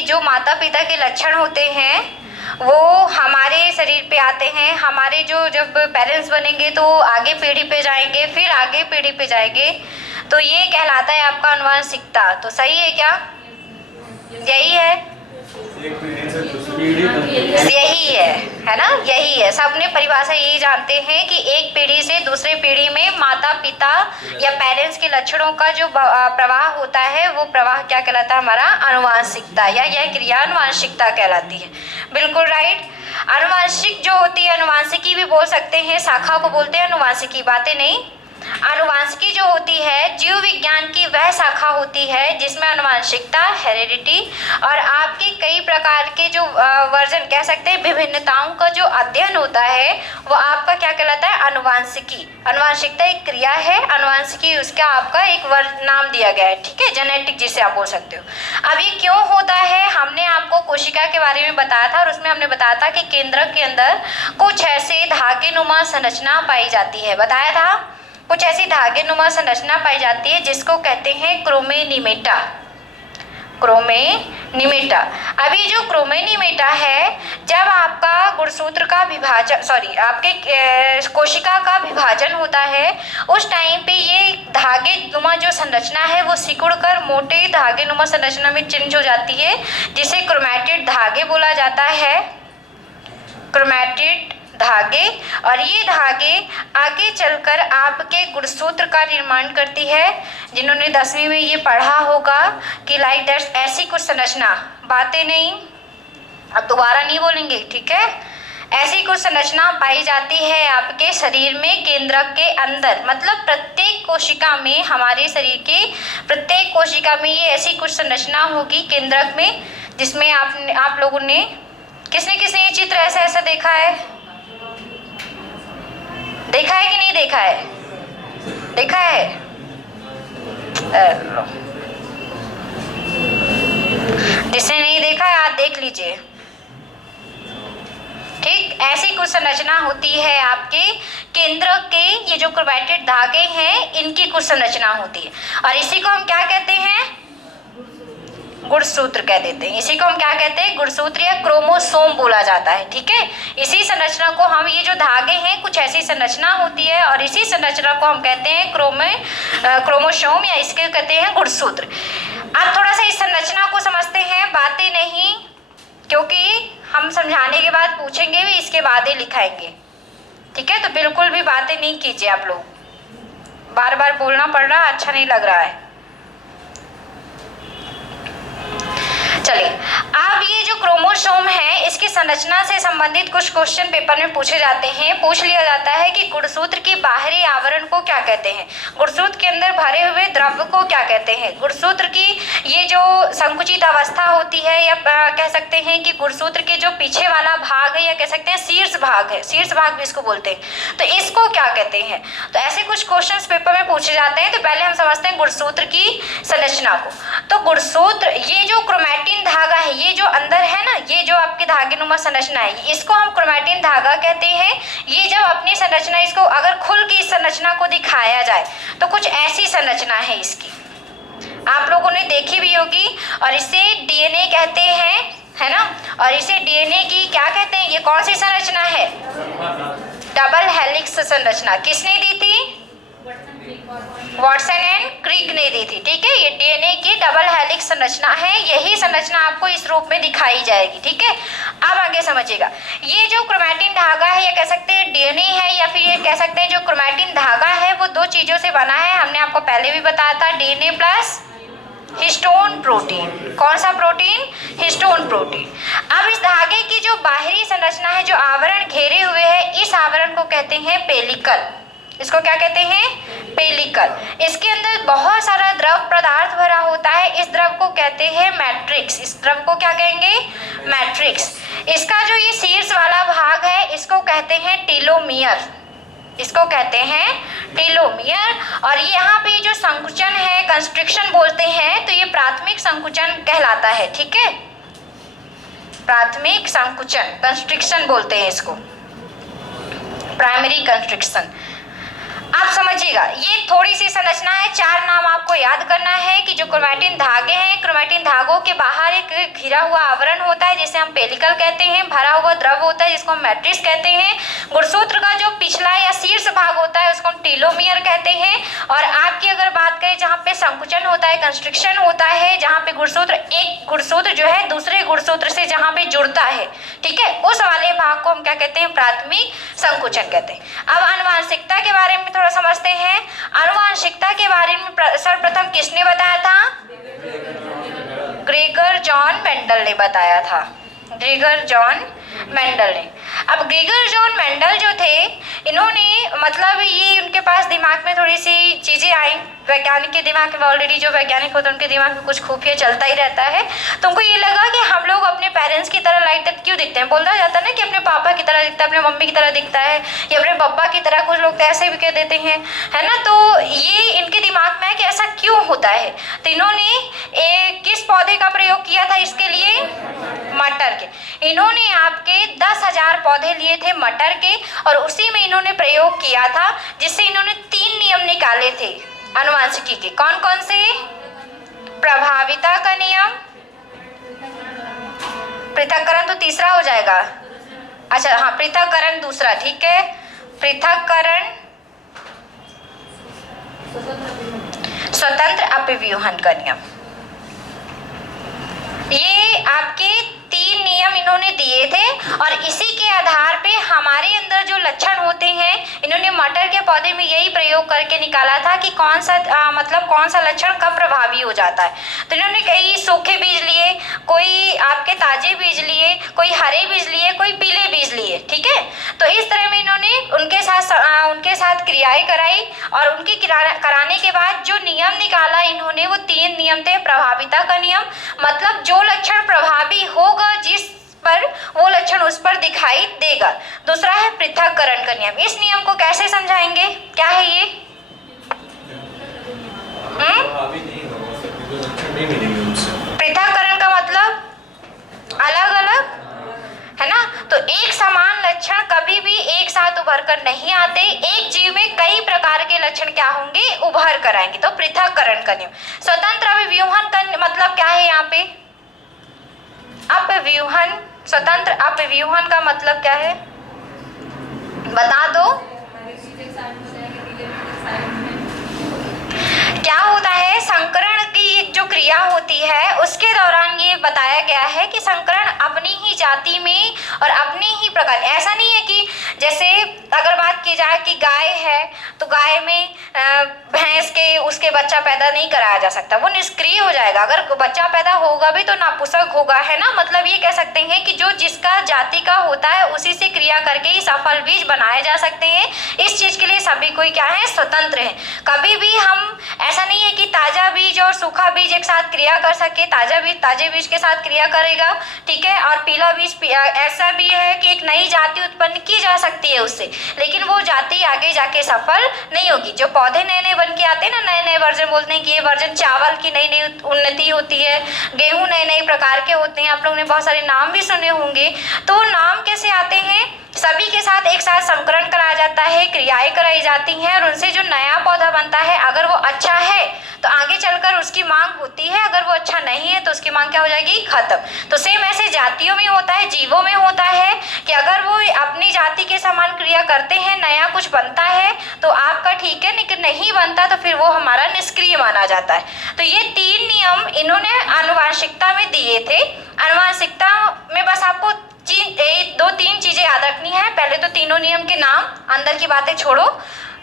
के जो माता पिता के लक्षण होते हैं वो हमारे शरीर पे आते हैं। हमारे जो जब पेरेंट्स बनेंगे तो आगे पीढ़ी पे जाएंगे, फिर आगे पीढ़ी पे जाएंगे, तो ये कहलाता है आपका अनुवांशिकता। तो सही है क्या? यही है, यही है ना, यही है। सबने परिभाषा यही जानते हैं कि एक पीढ़ी से दूसरे पीढ़ी में माता पिता या पेरेंट्स के लक्षणों का जो प्रवाह होता है वो प्रवाह क्या कहलाता है? हमारा अनुवांशिकता, या यह क्रिया अनुवांशिकता कहलाती है। बिल्कुल राइट। अनुवांशिक जो होती है, अनुवांशिकी भी बोल सकते हैं, शाखा को बोलते हैं अनुवांशिकी, बातें नहीं। अनुवांशिकी जो होती है जीव विज्ञान की वह शाखा होती है जिसमें अनुवांशिकता, हेरिडिटी और आपके कई प्रकार के जो वर्जन कह सकते हैं विभिन्नताओं का जो अध्ययन होता है वो आपका क्या कहलाता है? अनुवांशिकी। अनुवांशिकता एक क्रिया है, अनुवांशिकी उसका आपका एक वर्ग नाम दिया गया है, ठीक है, जेनेटिक जिसे आप बोल सकते हो। अब ये क्यों होता है? हमने आपको कोशिका के बारे में बताया था और उसमें हमने बताया था कि केंद्रक के अंदर कुछ ऐसे धागे नुमा संरचना पाई जाती है, बताया था। कुछ ऐसी धागे नुमा संरचना पाई जाती है जिसको कहते हैं क्रोमेनिमेटा। क्रोमेनिमेटा। अभी जो क्रोमेनिमेटा है, जब आपका गुणसूत्र का विभाजन आपके कोशिका का विभाजन होता है उस टाइम पे ये धागे नुमा जो संरचना है वो सिकुड़कर मोटे धागे नुमा संरचना में चेंज हो जाती है, जिसे क्रोमैटिड धागे बोला जाता है। क्रोमैटिड धागे। और ये धागे आगे चलकर आपके गुणसूत्र का निर्माण करती है। जिन्होंने 10वीं में ये पढ़ा होगा कि लाइक दैट्स ऐसी कुछ संरचना, बातें नहीं, अब दोबारा नहीं बोलेंगे, ठीक है। ऐसी कुछ संरचना पाई जाती है आपके शरीर में केंद्रक के अंदर, मतलब प्रत्येक कोशिका में, हमारे शरीर के प्रत्येक कोशिका में ये ऐसी कुछ संरचना होगी केंद्रक में, जिसमें आप लोगों ने किसने किसने ये चित्र ऐसा ऐसा देखा है? देखा है कि नहीं देखा है? देखा है? जिसने नहीं देखा है आज देख लीजिए, ठीक। ऐसी कुछ संरचना होती है आपके केंद्र के, ये जो क्रोमैटिड धागे हैं इनकी कुछ संरचना होती है और इसी को हम क्या कहते हैं? गुणसूत्र कह देते हैं। इसी को हम क्या कहते हैं? गुणसूत्र या क्रोमोसोम बोला जाता है, ठीक है। इसी संरचना को हम, ये जो धागे हैं कुछ ऐसी संरचना होती है और इसी संरचना को हम कहते हैं क्रोमोसोम या इसके कहते हैं गुणसूत्र। अब थोड़ा सा इस संरचना को समझते हैं, बातें नहीं, क्योंकि हम समझाने के बाद पूछेंगे भी, इसके बाद ही लिखाएंगे, ठीक है। तो बिल्कुल भी बातें नहीं कीजिए आप लोग, बार बार बोलना पड़ रहा, अच्छा नहीं लग रहा है। चलिए, अब ये जो क्रोमोसोम है इसकी संरचना से संबंधित कुछ क्वेश्चन पेपर में पूछे जाते हैं। पूछ लिया जाता है कि गुणसूत्र के बाहरी आवरण को क्या कहते हैं? गुणसूत्र के अंदर भरे हुए द्रव्य को क्या कहते हैं? गुणसूत्र की ये जो संकुचित अवस्था होती है, या कह सकते हैं कि गुणसूत्र के जो पीछे वाला भाग है, या कह सकते हैं शीर्ष भाग है, शीर्ष भाग भी इसको बोलते हैं, तो इसको क्या कहते हैं? तो ऐसे कुछ क्वेश्चन पेपर में पूछे जाते हैं। तो पहले हम समझते हैं गुणसूत्र की संरचना को। तो गुणसूत्र, ये जो क्रोमैटिन धागा है, ये जो अंदर है ना, ये जो आपके धागे नुमा संरचना है, इसको हम क्रोमैटिन धागा कहते हैं। ये जब अपनी संरचना, इसको अगर खुल के इस संरचना को दिखाया जाए तो कुछ ऐसी संरचना है इसकी, आप लोगों ने देखी भी होगी, और इसे डीएनए कहते हैं, है ना। और इसे डीएनए की क्या कहते हैं? ये कौन सी संरचना है? डबल हेलिक्स संरचना। किसने दी थी? वॉटसन एंड क्रिक ने दी थी, ठीक है। ये डीएनए की डबल हेलिक्स संरचना है, यही संरचना आपको इस रूप में दिखाई जाएगी, ठीक है। अब आगे समझिएगा, ये जो क्रोमैटिन धागा है, या कह सकते हैं डीएनए है, या फिर ये कह सकते हैं जो क्रोमैटिन धागा है वो दो चीजों से बना है। हमने आपको पहले भी बताया था, डीएनए प्लस हिस्टोन प्रोटीन। कौन सा प्रोटीन? Histone protein. अब इस धागे की जो बाहरी संरचना है, जो आवरण घेरे हुए है, इस आवरण को कहते हैं पेलिकल। इसको क्या कहते हैं? पेलिकल। इसके अंदर बहुत सारा द्रव पदार्थ भरा होता है, इस द्रव को कहते हैं मैट्रिक्स। इस द्रव को क्या कहेंगे? मैट्रिक्स। इसका जो ये शीर्ष वाला भाग है इसको कहते हैं टीलोमियर। इसको कहते हैं टीलोमियर। और यहाँ पे जो संकुचन है, कंस्ट्रिक्शन बोलते हैं, तो ये प्राथमिक संकुचन कहलाता है, ठीक है। प्राथमिक संकुचन, कंस्ट्रिक्शन बोलते हैं इसको, प्राइमरी कंस्ट्रिक्शन। आप समझिएगा, ये थोड़ी सी संरचना है, 4 नाम आपको याद करना है कि जो क्रोमैटिन धागे हैं, क्रोमैटिन धागों के बाहर एक घिरा हुआ आवरण होता है जिसे हम पेलिकल कहते हैं, भरा हुआ द्रव होता है जिसको हम मैट्रिक्स कहते हैं, गुणसूत्र का जो पिछला या शीर्ष भाग होता है उसको हम टेलोमियर कहते हैं, और आपकी अगर बात करें जहाँ पे संकुचन होता है, कंस्ट्रिक्शन होता है, जहाँ पे गुणसूत्र एक गुणसूत्र जो है दूसरे गुणसूत्र से जहाँ पे जुड़ता है, ठीक है, उस वाले भाग को हम क्या कहते हैं, प्राथमिक संकुचन कहते हैं। अब आनुवांशिकता के बारे में थोड़ा समझते हैं। आनुवांशिकता के बारे में सर्वप्रथम किसने बताया था? ग्रेगर जॉन मेंडल ने बताया था, ग्रेगर जॉन मेंडल ने। अब ग्रेगर जॉन मेंडल जो थे, इन्होंने मतलब ये उनके पास दिमाग में थोड़ी सी चीज़ें आई, वैज्ञानिक के दिमाग में, ऑलरेडी जो वैज्ञानिक होते हैं उनके दिमाग में कुछ खुफिया चलता ही रहता है, तो उनको ये लगा कि हम लोग अपने पेरेंट्स की तरह लाइक दैट क्यों दिखते हैं। बोला जाता है ना कि अपने पापा की तरह दिखता है, अपने मम्मी की तरह दिखता है, या अपने पापा की तरह, कुछ लोग तो ऐसे भी कह देते हैं, है ना। तो ये इनके दिमाग में है कि ऐसा क्यों होता है, तो इन्होंने किस पौधे का प्रयोग किया था इसके लिए? मटर के। इन्होंने आपके 10,000 पौधे लिए थे मटर के, और उसी में इन्होंने प्रयोग किया था, जिससे इन्होंने 3 नियम निकाले थे आनुवांशिकी के। कौन कौन से? प्रभाविता का नियम, पृथक्करण तो तीसरा हो जाएगा, अच्छा हाँ, पृथक्करण दूसरा, ठीक है, पृथक्करण, स्वतंत्र अपव्यूहन का नियम। ये आपके 3 नियम इन्होंने दिए थे, और इसी के आधार पे हमारे अंदर जो लक्षण होते हैं, इन्होंने मटर के पौधे में यही प्रयोग करके निकाला था कि कौन सा मतलब कौन सा लक्षण कब प्रभावी हो जाता है। तो इन्होंने कई सूखे बीज लिए, कोई आपके ताजे बीज लिए, कोई हरे बीज लिए, कोई पीले बीज लिए, ठीक है। तो इस तरह में इन्होंने उनके साथ क्रियाएं कराई, और उनकी कराने के बाद जो नियम निकाला इन्होंने, वो 3 नियम थे। प्रभाविता का नियम, मतलब जो लक्षण प्रभावी होगा जिस पर, वो लक्षण उस पर दिखाई देगा। दूसरा है पृथक्करण का नियम। इस नियम को कैसे समझाएंगे, क्या है ये? पृथक्करण का मतलब अलग अलग, है ना। तो एक समान लक्षण कभी भी एक साथ उभर कर नहीं आते, एक जीव में कई प्रकार के लक्षण क्या होंगे, उभर कर आएंगे। तो पृथक्करण का नियम। स्वतंत्र अपव्यूहन का मतलब क्या है यहाँ पे? अपव्यूहन, स्वतंत्र अपव्यूहन का मतलब क्या है, बता दो। क्या होता है, संकरण की जो क्रिया होती है उसके दौरान ये बताया गया है कि संकरण अपनी ही जाति में और अपने ही प्रकार, ऐसा नहीं है कि जैसे अगर बात की जाए कि गाय है तो गाय में भैंस के उसके बच्चा पैदा नहीं कराया जा सकता, वो निष्क्रिय हो जाएगा। अगर बच्चा पैदा होगा भी तो नापुंसक होगा, है ना। मतलब ये कह सकते हैं कि जो जिसका जाति का होता है उसी से क्रिया करके ही सफल बीज बनाए जा सकते हैं। इस चीज के लिए सभी कोई क्या है, स्वतंत्र है। कभी भी हम ऐसा नहीं है कि ताजा बीज और सूखा बीज एक साथ क्रिया कर सके, ताजा बीज ताजे बीज के साथ क्रिया करेगा, ठीक है, और पीला बीज ऐसा भी है कि एक नई जाति उत्पन्न की जा सकती है उससे, लेकिन वो जाति आगे जाके सफल नहीं होगी। जो पौधे नए नए बन के आते हैं ना, नए नए वर्जन बोलते हैं कि ये वर्जन, चावल की नई नई उन्नति होती है, गेहूं नए नए प्रकार के होते हैं, आप लोगों ने बहुत सारे नाम भी सुने होंगे। तो नाम कैसे आते हैं, सभी के साथ एक साथ संकरण कराया जाता है, क्रियाएं कराई जाती हैं, और उनसे जो नया पौधा बनता है अगर वो अच्छा है तो आगे चलकर उसकी मांग होती है, अगर वो अच्छा नहीं है तो उसकी मांग क्या हो जाएगी, खत्म। तो सेम ऐसे जातियों में होता है, जीवों में होता है कि अगर वो अपनी जाति के समान क्रिया करते हैं, नया कुछ बनता है तो आपका ठीक है, लेकिन नहीं बनता तो फिर वो हमारा निष्क्रिय माना जाता है। तो ये 3 नियम इन्होंने आनुवांशिकता में दिए थे। आनुवांशिकता में बस आपको 2-3 चीजें याद रखनी है। पहले तो तीनों नियम के नाम, अंदर की बातें छोड़ो।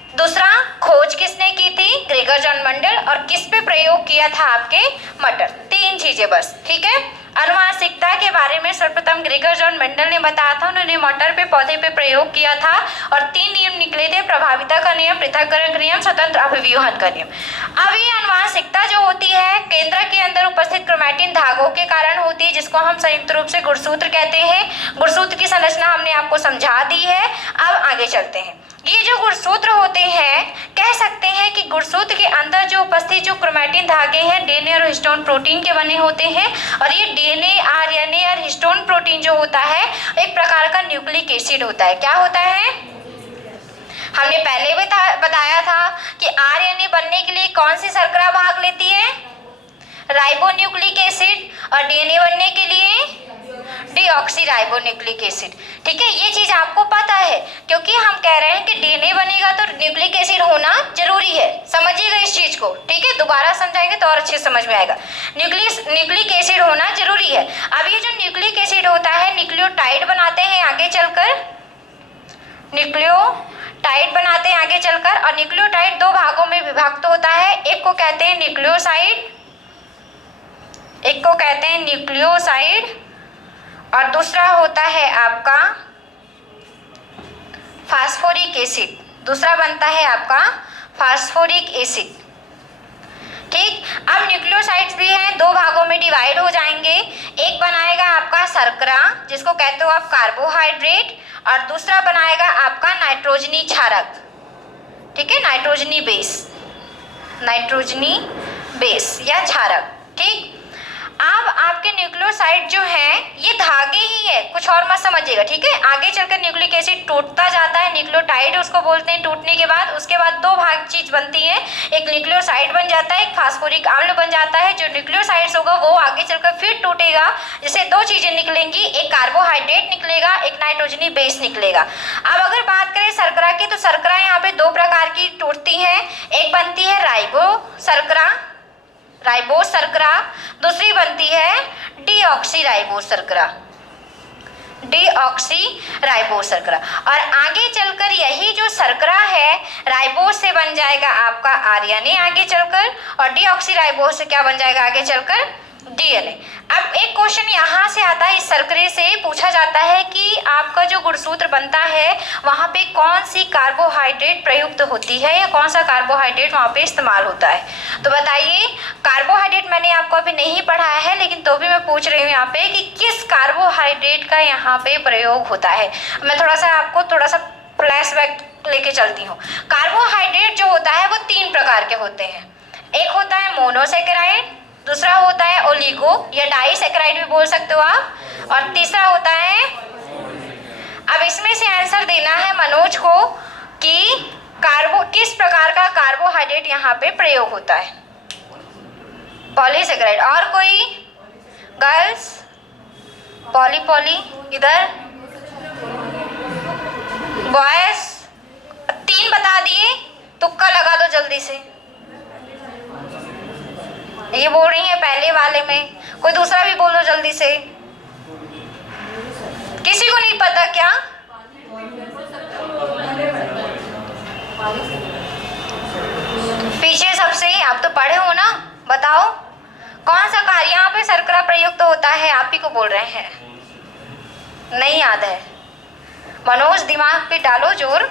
दूसरा, खोज किसने की थी, ग्रेगर जॉन मेंडल, और किस पे प्रयोग किया था, आपके मटर। 3 चीजें बस, ठीक है। आनुवांशिकता के बारे में सर्वप्रथम ग्रेगर जॉन मेंडल ने बताया था, उन्होंने मटर पे पौधे पे प्रयोग किया था, और 3 नियम निकले थे, प्रभाविता का नियम, पृथक्करण का नियम, स्वतंत्र अपव्यूहन का नियम। अब ये आनुवांशिकता जो होती है केंद्र के अंदर उपस्थित क्रोमैटिन धागों के कारण होती है, जिसको हम संयुक्त रूप से गुणसूत्र कहते हैं। गुणसूत्र की संरचना हमने आपको समझा दी है। अब आगे चलते हैं। ये जो गुणसूत्र होते हैं, कह सकते हैं कि गुणसूत्र के अंदर जो उपस्थित जो क्रोमैटिन धागे हैं डीएनए और हिस्टोन प्रोटीन के बने होते हैं, और ये डीएनए, आरएनए और हिस्टोन प्रोटीन जो होता है एक प्रकार का न्यूक्लिक एसिड होता है। क्या होता है, हमने पहले भी बताया था कि आरएनए बनने के लिए कौन सी शर्करा भाग लेती है, राइबोन्यूक्लिक एसिड, और डीएनए बनने के लिए डीऑक्सीराइबोन्यूक्लिक एसिड। ठीक है, ये चीज आपको पता है क्योंकि हम कह रहे हैं कि डीएनए बनेगा तो न्यूक्लिक एसिड होना जरूरी है। समझिएगा इस चीज को, ठीक है, दोबारा समझाएंगे तो और अच्छे समझ में आएगा। न्यूक्लिक एसिड होना जरूरी है। अब ये जो न्यूक्लिक एसिड होता है न्यूक्लियोटाइड बनाते हैं आगे चलकर, न्यूक्लियोटाइड बनाते हैं आगे चलकर, और न्यूक्लियोटाइड दो भागों में विभक्त होता है। एक को कहते हैं न्यूक्लियोसाइड, एक को कहते हैं न्यूक्लियोसाइड, और दूसरा होता है आपका फास्फोरिक एसिड। दूसरा बनता है आपका फास्फोरिक एसिड। ठीक, अब न्यूक्लियोसाइड्स भी हैं, दो भागों में डिवाइड हो जाएंगे। एक बनाएगा आपका शर्करा जिसको कहते हो आप कार्बोहाइड्रेट, और दूसरा बनाएगा आपका नाइट्रोजनी क्षारक। ठीक है, नाइट्रोजनी बेस या क्षारक। ठीक, अब आपके न्यूक्लियोसाइड जो है ये धागे ही है, कुछ और मत समझिएगा। ठीक है, आगे चलकर न्यूक्लिक एसिड टूटता जाता है, न्यूक्लियोटाइड उसको बोलते हैं। टूटने के बाद उसके बाद दो भाग चीज बनती है, एक न्यूक्लियोसाइड बन जाता है, एक फास्फोरिक अम्ल बन जाता है। जो न्यूक्लियोसाइड्स होगा वो आगे चलकर फिर टूटेगा, जिससे दो चीजें निकलेंगी, एक कार्बोहाइड्रेट निकलेगा, एक नाइट्रोजनी बेस निकलेगा। अब अगर बात करें शर्करा की, तो शर्करा यहाँ पे दो प्रकार की टूटती है। एक बनती है राइबोस शर्करा, दूसरी बनती है डीऑक्सीराइबोस शर्करा। और आगे चलकर यही जो शर्करा है राइबोस से बन जाएगा आपका आरएनए आगे चलकर, और डीऑक्सीराइबोस से क्या बन जाएगा आगे चलकर डीएनए। अब एक क्वेश्चन यहाँ से आता है, इस शर्करे से पूछा जाता है कि आपका जो गुणसूत्र बनता है वहाँ पे कौन सी कार्बोहाइड्रेट प्रयुक्त होती है, या कौन सा कार्बोहाइड्रेट वहाँ पे इस्तेमाल होता है। तो बताइए, कार्बोहाइड्रेट मैंने आपको अभी नहीं पढ़ाया है, लेकिन तो भी मैं पूछ रही हूँ यहाँ पे कि किस कार्बोहाइड्रेट का यहाँ पे प्रयोग होता है। मैं आपको थोड़ा सा फ्लैशबैक लेके चलती हूँ। कार्बोहाइड्रेट जो होता है वो तीन प्रकार के होते हैं। एक होता है मोनोसेकेराइड, दूसरा होता है ओलिगो या डाइसेकेराइड भी बोल सकते हो आप, और तीसरा होता है, अब इसमें से आंसर देना है मनोज को कि किस प्रकार का कार्बोहाइड्रेट यहाँ पे प्रयोग होता है। पॉलीसेकेराइड। और कोई गर्ल्स? पॉली इधर, बॉयज? तीन बता दिए, तुक्का लगा दो जल्दी से। ये बोल रही है पहले वाले में, कोई दूसरा भी बोल दो जल्दी से। किसी को नहीं पता क्या? पीछे सबसे, आप तो पढ़े हो ना, बताओ कौन सा कार्य यहाँ पे शर्करा प्रयुक्त होता है? आप ही को बोल रहे हैं, नहीं याद है। मनोज दिमाग पे डालो जोर,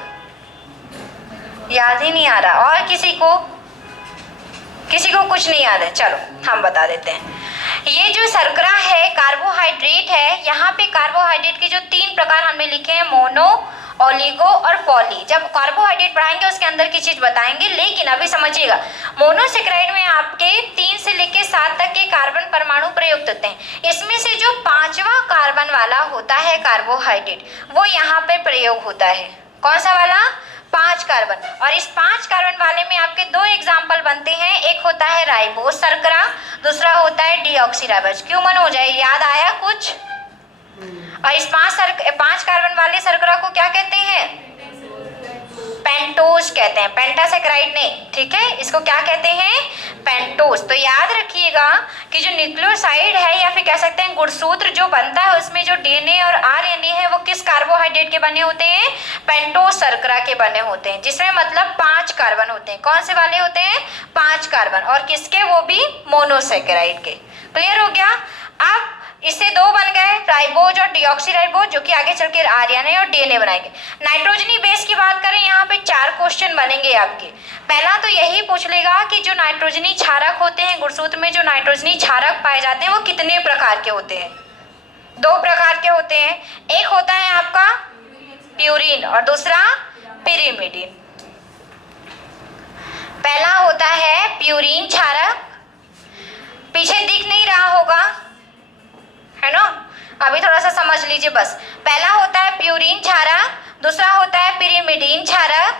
याद ही नहीं आ रहा। और किसी को कुछ नहीं याद है? चलो हम बता देते हैं। ये जो शर्करा है कार्बोहाइड्रेट है, यहाँ पे कार्बोहाइड्रेट के जो तीन प्रकार हमने लिखे हैं, मोनो, ओलिगो और पॉली। जब कार्बोहाइड्रेट पढ़ाएंगे उसके अंदर की चीज बताएंगे, लेकिन अभी समझिएगा, मोनोसेकेराइड में आपके 3 से लेकर 7 तक के कार्बन परमाणु प्रयुक्त होते हैं। इसमें से जो 5वां कार्बन वाला होता है कार्बोहाइड्रेट, वो यहाँ पे प्रयोग होता है। कौन सा वाला? 5 कार्बन। और इस 5 कार्बन वाले में आपके 2 एग्जाम्पल बनते हैं, एक होता है राइबोस शर्करा, दूसरा होता है डीऑक्सीराइबोस। क्यों मन हो जाए, याद आया कुछ? और इस 5 कार्बन वाले शर्करा को क्या कहते हैं? पेंटोज कहते हैं, पेंटासेकेराइड नहीं। ठीक है, इसको क्या कहते हैं? पेंटोज। तो याद रखिएगा कि जो न्यूक्लियोसाइड है या फिर कह सकते हैं गुणसूत्र जो बनता है, उसमें जो डीएनए और आरएनए है वो किस कार्बोहाइड्रेट के बने होते हैं? पेंटोज शर्करा के बने होते हैं, जिसमें मतलब 5 कार्बन होते हैं। कौन से वाले होते हैं? 5 कार्बन। और किसके? वो भी मोनोसेकेराइड के। क्लियर हो गया? अब इससे 2 बन गए, राइबोज और डीऑक्सीराइबोज, जो कि आगे चल के आरएनए और डीएनए बनाएंगे। नाइट्रोजनी बेस की बात करें, यहाँ पे 4 क्वेश्चन बनेंगे आपके। पहला तो यही पूछ लेगा कि जो नाइट्रोजनी क्षारक होते हैं, गुणसूत्र में जो नाइट्रोजनी क्षारक पाए जाते हैं वो कितने प्रकार के होते हैं? 2 प्रकार के होते हैं। एक होता है आपका प्यूरिन और दूसरा पिरिमिडिन। पहला होता है प्यूरिन क्षारक, पीछे दिख नहीं रहा होगा, है ना? अभी थोड़ा सा समझ लीजिए बस। पहला होता है प्यूरिन क्षारक, दूसरा होता है पिरिमिडिन क्षारक,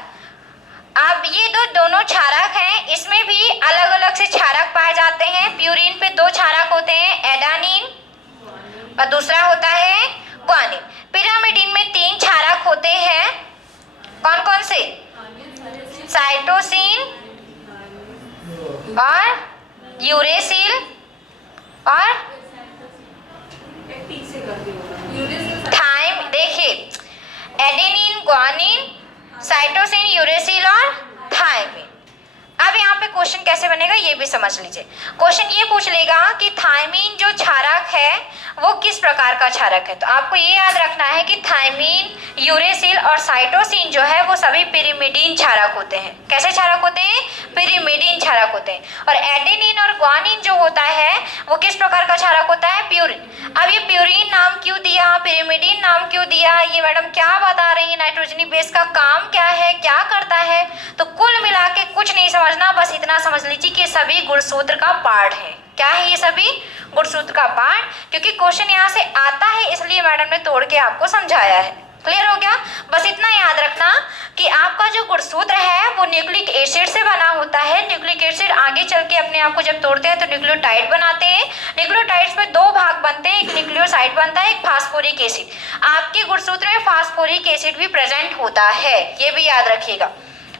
अब ये दोनों क्षारक हैं, इसमें भी अलग अलग से क्षारक पाए जाते हैं। प्यूरिन पे 2 क्षारक होते हैं, एडानिन और दूसरा होता है ग्वानिन। पिरामिडिन में 3 क्षारक होते हैं, कौन कौन से? साइटोसिन और यूरेसिल और थाइम। देखिए, एडेनिन, ग्वानिन, साइटोसिन, यूरेसिल और थाइमिन। अब यहाँ पे क्वेश्चन कैसे बनेगा ये भी समझ लीजिए। क्वेश्चन ये पूछ लेगा कि थाइमिन जो क्षारक है वो किस प्रकार का क्षारक है। तो आपको ये याद रखना है कि थाइमिन, यूरेसिल और साइटोसिन जो है वो सभी पिरिमिडीन क्षारक होते हैं। कैसे क्षारक होते हैं? पिरिमिडीन क्षारक होते हैं। और एडेनिन और ग्वानिन जो होता है वो किस प्रकार का क्षारक होता है? प्यूरिन। अब ये प्यूरिन नाम क्यों दिया, पिरिमिडीन नाम क्यों दिया, ये मैडम क्या बता रही है, नाइट्रोजनी बेस का काम क्या है, क्या करता है? तो कुल मिला के कुछ नहीं समझना, बस इतना समझ लीजिए कि सभी गुणसूत्र का पार्ट है। क्या है ये? सभी गुणसूत्र का पार्ट। क्योंकि क्वेश्चन यहाँ से आता है इसलिए मैडम ने तोड़ के आपको समझाया है। क्लियर हो गया? बस इतना याद रखना कि आपका जो गुणसूत्र है वो न्यूक्लिक एसिड से बना होता है। न्यूक्लिक एसिड आगे चल के अपने आप को जब तोड़ते हैं तो न्यूक्लियोटाइड बनाते हैं। न्यूक्लियोटाइड्स में 2 भाग बनते हैं, एक न्यूक्लियोसाइड बनता है, एक फास्फोरिक एसिड। आपके गुणसूत्र में फास्फोरिक एसिड भी प्रेजेंट होता है, ये भी याद रखिएगा।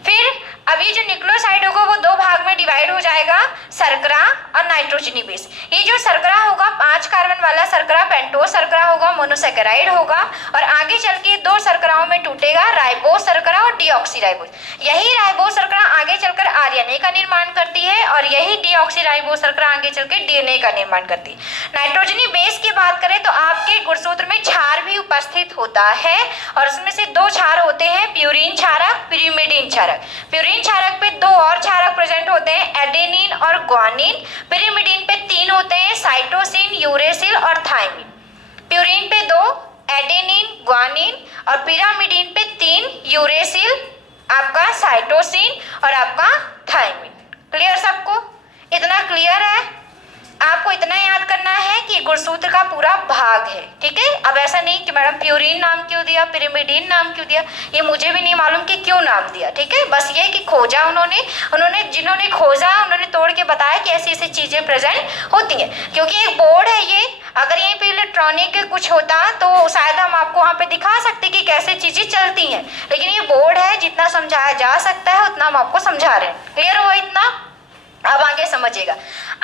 फिर अभी जो न्यूक्लियोसाइड होगा वो 2 भाग में डिवाइड हो जाएगा, शर्करा और नाइट्रोजनी बेस। ये जो शर्करा होगा 5 कार्बन वाला शर्करा पेंटोज शर्करा होगा, मोनोसेकेराइड होगा, और आगे चल के 2 शर्कराओं में टूटेगा, राइबोज शर्करा और डीऑक्सीराइबोज। यही राइबोज शर्करा आगे चलकर आरएनए का निर्माण करती है और यही डीऑक्सीराइबोज शर्करा आगे चलकर डीएनए का निर्माण करती है। नाइट्रोजनी बेस की बात करें तो आपके गुणसूत्र में क्षार भी उपस्थित होता है और उसमें से 2 क्षार होते हैं, प्यूरिन क्षारक, पिरिमिडीन क्षारक। प्यूरिन क्षारक पे 2 और क्षारक प्रेजेंट होते हैं, एडेनिन और ग्वानिन। पिरिमिडीन पे 3 होते हैं, साइटोसिन, यूरेसिल और थाइमिन। प्यूरिन पे 2, एडेनिन, ग्वानिन, और पिरामिडीन पे 3, यूरेसिल, आपका साइटोसिन और आपका थाइमिन। क्लियर सबको? इतना क्लियर है? आपको इतना याद करना है कि गुणसूत्र का पूरा भाग है, ठीक है। अब ऐसा नहीं कि मैडम प्यूरिन नाम क्यों दिया, पिरिमिडीन नाम क्यों दिया, ये मुझे भी नहीं मालूम कि क्यों नाम दिया, ठीक है। बस ये कि खोजा उन्होंने जिन्होंने खोजा उन्होंने तोड़ के बताया कि ऐसी ऐसी चीजें प्रेजेंट होती हैं। क्योंकि एक बोर्ड है ये, अगर यहीं पे इलेक्ट्रॉनिक कुछ होता तो शायद हम आपको वहाँ पे दिखा सकते कि कैसे चीजें चलती हैं, लेकिन ये बोर्ड है, जितना समझाया जा सकता है उतना हम आपको समझा रहे हैं। क्लियर हुआ इतना? अब आगे समझिएगा।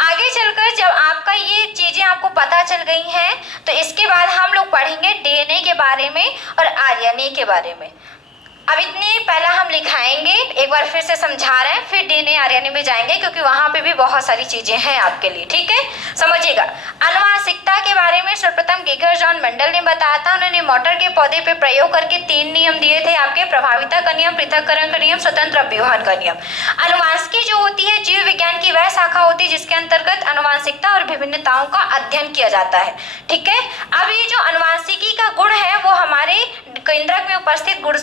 आगे चलकर जब आपका ये चीजें आपको पता चल गई हैं तो इसके बाद हम लोग पढ़ेंगे डीएनए के बारे में और आरएनए के बारे में। अब इतने पहला हम लिखाएंगे, एक बार फिर से समझा रहे हैं, फिर डीएनए आरएनए में जाएंगे क्योंकि वहां पे भी बहुत सारी चीजें हैं आपके लिए, ठीक है। समझिएगा। आनुवांशिकता के बारे में सर्वप्रथम गिगर जॉन मेंडल ने बताया था। उन्होंने मटर के पौधे पे प्रयोग करके 3 नियम दिए थे आपके, प्रभाविता का नियम, पृथक्करण का नियम, स्वतंत्र अव्यूहन का नियम। आनुवांशिकी जो होती है जीव विज्ञान की वह शाखा होती है जिसके अंतर्गत आनुवांशिकता और विभिन्नताओं का अध्ययन किया जाता है, ठीक है। अब ये जो आनुवांशिकी का गुण है वो हमारे केंद्रक में उपस्थित गुण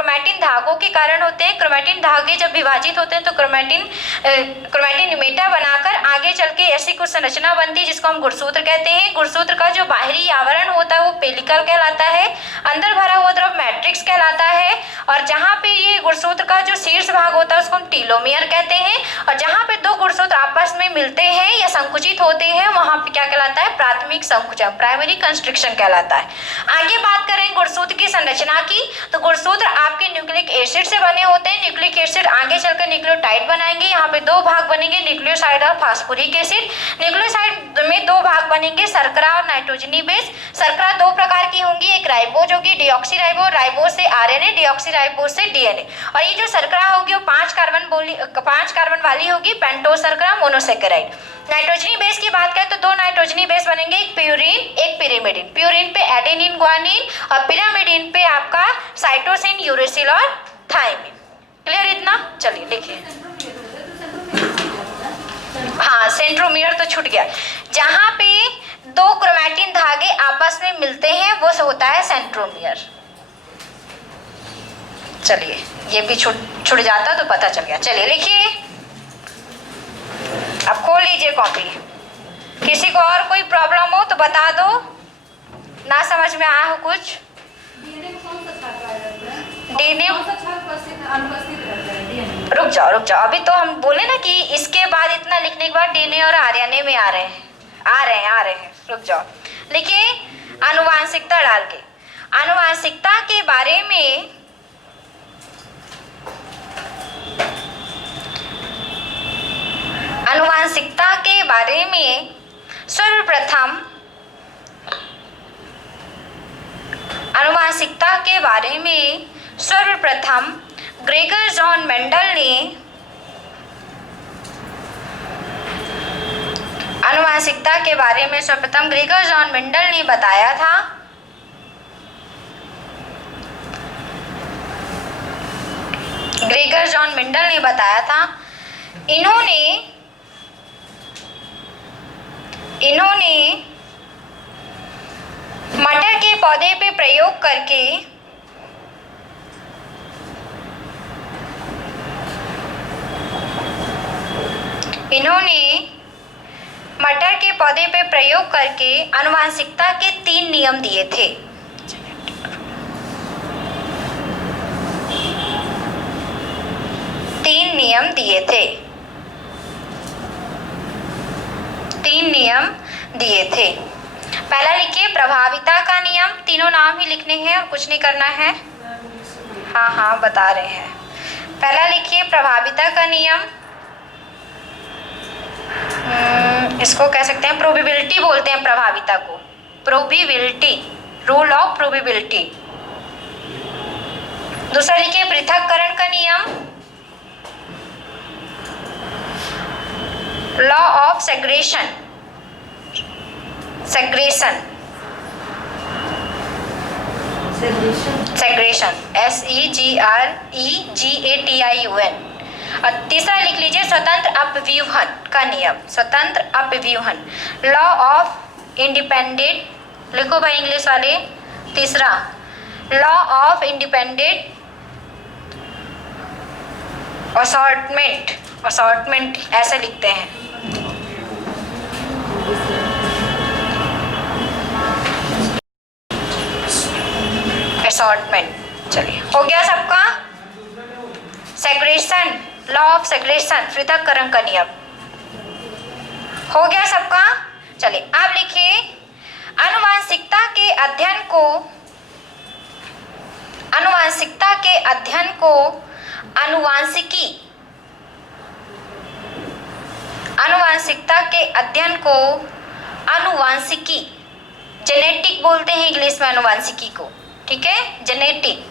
क्रोमैटिन धागों के कारण होते हैं। क्रोमैटिन धागे जब विभाजित होते हैं तो क्रोमैटिन मेटा बनाकर आगे चल के ऐसी कुछ संरचना बनती है जिसको हम गुणसूत्र कहते हैं। गुणसूत्र का जो बाहरी आवरण होता है वो पेलिकल कहलाता है, अंदर भरा हुआ द्रव मैट्रिक्स कहलाता है, और जहाँ पे ये गुणसूत्र का जो शीर्ष भाग होता है उसको हम टीलोमियर कहते हैं, और जहाँ पे 2 गुणसूत्र आपस में मिलते हैं या संकुचित होते हैं वहाँ पे क्या कहलाता है? प्राथमिक संकुचन, प्राइमरी कंस्ट्रिक्शन कहलाता है। आगे बात करें गुणसूत्र की संरचना की तो गुणसूत्र आपके न्यूक्लिक एसिड से बने होते हैं। न्यूक्लिक एसिड आगे चलकर न्यूक्लियोटाइड बनाएंगे, यहाँ पे 2 भाग बनेंगे, न्यूक्लियोसाइड और फास्फोरिक एसिड। न्यूक्लियोसाइड में 2 भाग बनेंगे, शर्करा और नाइट्रोजनी बेस। शर्करा 2 प्रकार की होंगी, एक राइबोज होगी, डीऑक्सीराइबोज, राइबोज से आरएनए, डीऑक्सीराइबोज से डीएनए। और ये जो शर्करा होगी वो 5 कार्बन वाली होगी, पेंटोज शर्करा, मोनोसेकेराइड। नाइट्रोजनी बेस की बात करें तो 2 नाइट्रोजनी बेस बनेंगे, एक प्यूरिन एक पिरिमिडिन। प्यूरिन पे एडेनिन ग्वानिन और पिरामिडिन पे आपका साइटोसिन, यूरेसिल और थाइमिन। क्लियर इतना? चलिए लिखिए। हाँ, सेंट्रोमियर तो छूट गया। जहाँ पे 2 क्रोमैटिन धागे आपस में मिलते हैं वो होता है सेंट्रोमियर। चलिए ये भी छूट जाता तो पता चल गया। चलिए लिखिए, अब खोल लीजिए कॉपी। किसी को और कोई प्रॉब्लम हो तो बता दो, ना समझ में आया हो कुछ। डीएनए रुक जाओ, अभी तो हम बोले ना कि इसके बाद इतना लिखने के बाद डीएनए और आरएनए में आ रहे हैं। रुक जाओ, लिखिए आनुवांशिकता डाल के। आनुवांशिकता के बारे में सर्वप्रथम ग्रेगर जॉन मेंडल ने आनुवांशिकता के बारे में सर्वप्रथम ग्रेगर जॉन मेंडल ने बताया था। ग्रेगर जॉन मेंडल ने बताया था। इन्होंने मटर के पौधे पे प्रयोग करके आनुवांशिकता के 3 नियम दिए थे। तीन नियम दिए थे। पहला लिखिए प्रभाविता का नियम, तीनों नाम ही लिखने हैं और कुछ नहीं करना है। हाँ बता रहे हैं। पहला लिखिए प्रभाविता का नियम, इसको कह सकते हैं प्रोबेबिलिटी बोलते हैं प्रभाविता को, प्रोबेबिलिटी, रूल ऑफ प्रोबेबिलिटी। दूसरा लिखिए पृथक्करण का नियम, law of segregation, segregation SEGREGATION। और तीसरा लिख लीजिए स्वतंत्र अपव्यूहन का नियम, स्वतंत्र अपव्यूहन, लॉ ऑफ इंडिपेंडेंट, लिखो भाई इंग्लिश वाले। तीसरा लॉ ऑफ इंडिपेंडेंट असॉर्टमेंट ऐसे लिखते हैं। असॉर्टमेंट, चलिए हो गया सबका। सेग्रेशन, लॉ ऑफ सेग्रेशन, पृथक्करण का नियम हो गया सबका। चलिए आप लिखिए आनुवांशिकता के अध्ययन को आनुवांशिकी जेनेटिक बोलते हैं इंग्लिश में आनुवांशिकी को, ठीक है, जेनेटिक।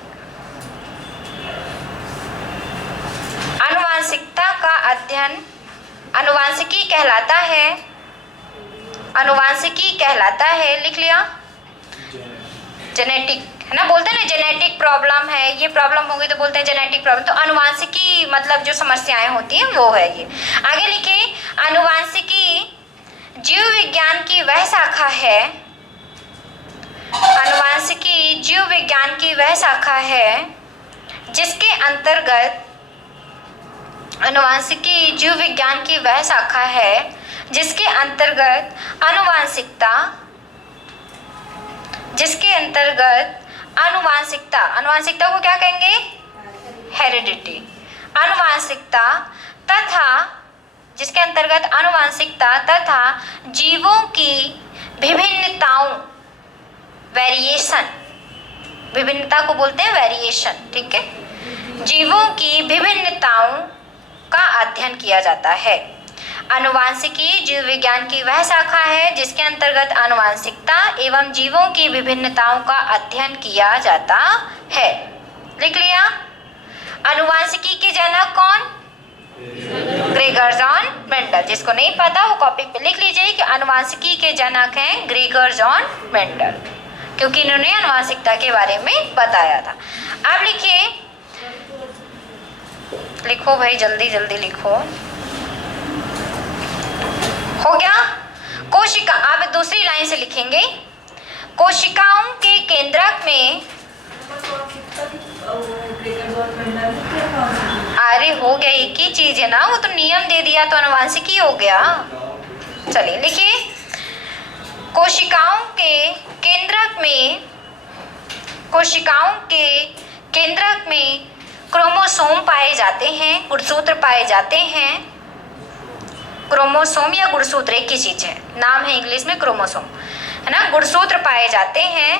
आनुवांशिकता का अध्ययन आनुवांशिकी कहलाता है, लिख लिया। जेनेटिक है ना, बोलते हैं ना जेनेटिक प्रॉब्लम है, ये प्रॉब्लम होगी तो बोलते हैं जेनेटिक प्रॉब्लम। तो आनुवांशिकी मतलब जो समस्याएं होती हैं वो है ये। आगे लिखिए आनुवांशिकी जीव विज्ञान की वह शाखा है, आनुवांशिकी जीव विज्ञान की वह शाखा है जिसके अंतर्गत आनुवांशिकी जीव विज्ञान की वह शाखा है जिसके अंतर्गत आनुवांशिकता को क्या कहेंगे, हेरिडिटी। आनुवांशिकता तथा जिसके अंतर्गत आनुवांशिकता तथा जीवों की विभिन्नताओं, वेरिएशन, विभिन्नता को बोलते हैं वेरिएशन, ठीक है, जीवों की विभिन्नताओं का अध्ययन किया जाता है। आनुवांशिकी जीव विज्ञान की वह शाखा है जिसके अंतर्गत आनुवांशिकता एवं जीवों की विभिन्नताओं का अध्ययन किया जाता है। लिख लिया। आनुवांशिकी के जनक कौन, ग्रेगर जॉन मेंडल। जिसको नहीं पता वो कॉपी पे लिख लीजिए कि आनुवांशिकी के जनक हैं ग्रेगर जॉन मेंडल, क्योंकि इन्होंने आनुवांशिकता के बारे में बताया था। अब लिखिए, लिखो भाई जल्दी जल्दी लिखो। हो गया। कोशिका, आप दूसरी लाइन से लिखेंगे। कोशिकाओं के केंद्रक में, अरे हो गया, एक ही चीज है ना, वो तो नियम दे दिया तो आनुवांशिकी हो गया। चलिए लिखिए कोशिकाओं के केंद्रक में क्रोमोसोम पाए जाते हैं, गुणसूत्र पाए जाते हैं। क्रोमोसोम या गुणसूत्र एक ही चीज है, नाम है इंग्लिश में क्रोमोसोम, है ना। गुणसूत्र पाए जाते हैं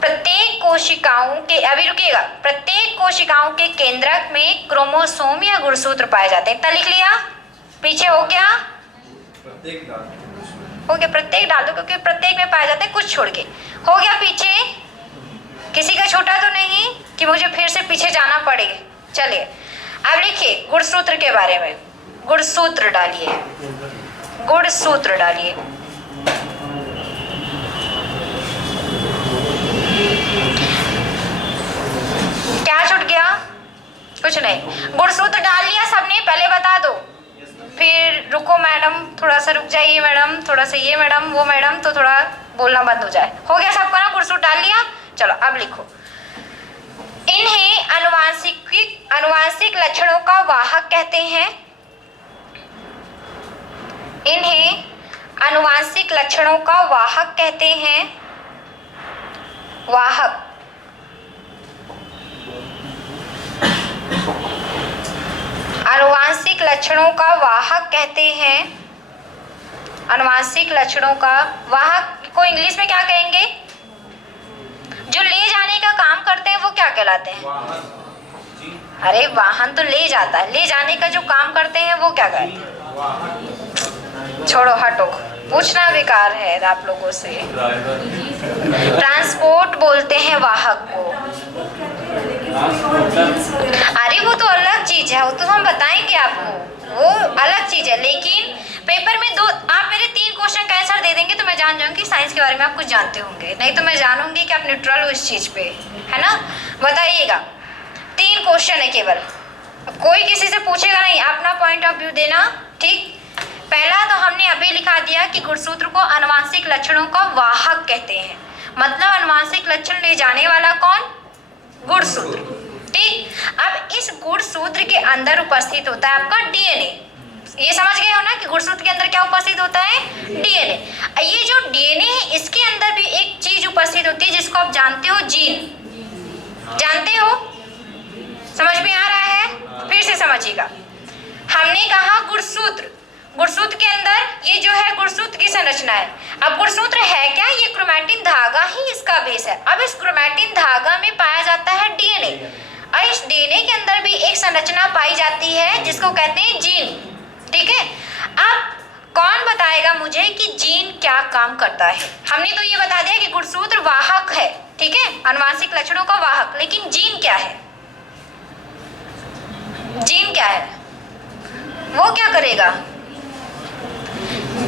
प्रत्येक कोशिकाओं के, अभी रुकिएगा, प्रत्येक कोशिकाओं के केंद्रक में क्रोमोसोम या गुणसूत्र पाए जाते हैं। इतना लिख लिया, पीछे हो गया, प्रत्येक डाल दो क्योंकि प्रत्येक में पाए जाते हैं, कुछ छोड़ के। हो गया पीछे, किसी का छोटा तो नहीं कि मुझे फिर से पीछे जाना पड़े। चलिए अब लिखिए गुणसूत्र के बारे में। गुणसूत्र डालिए, गुणसूत्र डालिए। क्या छूट गया? कुछ नहीं। गुणसूत्र डाल लिया सबने? पहले बता दो, फिर रुको मैडम, थोड़ा सा रुक जाइए मैडम, थोड़ा सा ये मैडम, वो मैडम, तो थोड़ा बोलना बंद हो जाए। हो गया सबका ना? गुणसूत्र डाल लिया? चलो अब लिखो। इन्हें अनुवांशिक लक्षणों का वाहक कहते हैं। इन्हें अनुवांशिक लक्षणों का वाहक कहते हैं। वाहक। अनुवांशिक लक्षणों का वाहक कहते हैं। अनुवांशिक लक्षणों का वाहक को इंग्लिश में क्या कहेंगे? जो ले जाने का काम करते हैं वो क्या कहलाते हैं? अरे वाहन तो ले जाता है, ले जाने का जो काम करते हैं वो क्या कहते हैं? छोड़ो, हटो, पूछना बेकार है आप लोगों से। ट्रांसपोर्ट बोलते हैं वाहक को। अरे वो तो अलग चीज है, वो तो हम बताएंगे आपको, वो अलग चीज है। लेकिन पेपर में आप मेरे 3 क्वेश्चन का आंसर दे देंगे तो मैं जान जाऊंगी साइंस के बारे में आप कुछ जानते होंगे, नहीं तो मैं जानूंगी कि आप न्यूट्रल हो इस चीज पे, है ना। बताइएगा, 3 क्वेश्चन है केवल, अब कोई किसी से पूछेगा नहीं, अपना पॉइंट ऑफ व्यू देना, ठीक। पहला तो हमने अभी लिखा दिया कि गुणसूत्र को अनुवांशिक लक्षणों का वाहक कहते हैं, मतलब अनुवांशिक लक्षण ले जाने वाला कौन? गुणसूत्र, ठीक। अब इस गुणसूत्र के अंदर उपस्थित होता है आपका डीएनए। ये समझ गए हो ना कि गुणसूत्र के अंदर क्या उपस्थित होता है? डीएनए। ये जो डीएनए है इसके अंदर भी एक चीज उपस्थित होती है जिसको आप जानते हो, जीन। जानते हो? समझ में आ रहा है? फिर से समझिएगा। हमने कहा गुणसूत्र, गुणसूत्र के अंदर ये जो है गुणसूत्र की संरचना है। अब गुणसूत्र है क्या? ये क्रोमैटिन धागा ही इसका बेस है। अब इस क्रोमैटिन धागा में पाया जाता है डीएनए, और इस डीएनए के अंदर भी एक संरचना पाई जाती है जिसको कहते हैं जीन, ठीक है। अब कौन बताएगा मुझे कि जीन क्या काम करता है? हमने तो ये बता दिया कि गुणसूत्र वाहक है, ठीक है, अनुवांशिक लक्षणों का वाहक, लेकिन जीन क्या है? जीन क्या है? वो क्या करेगा?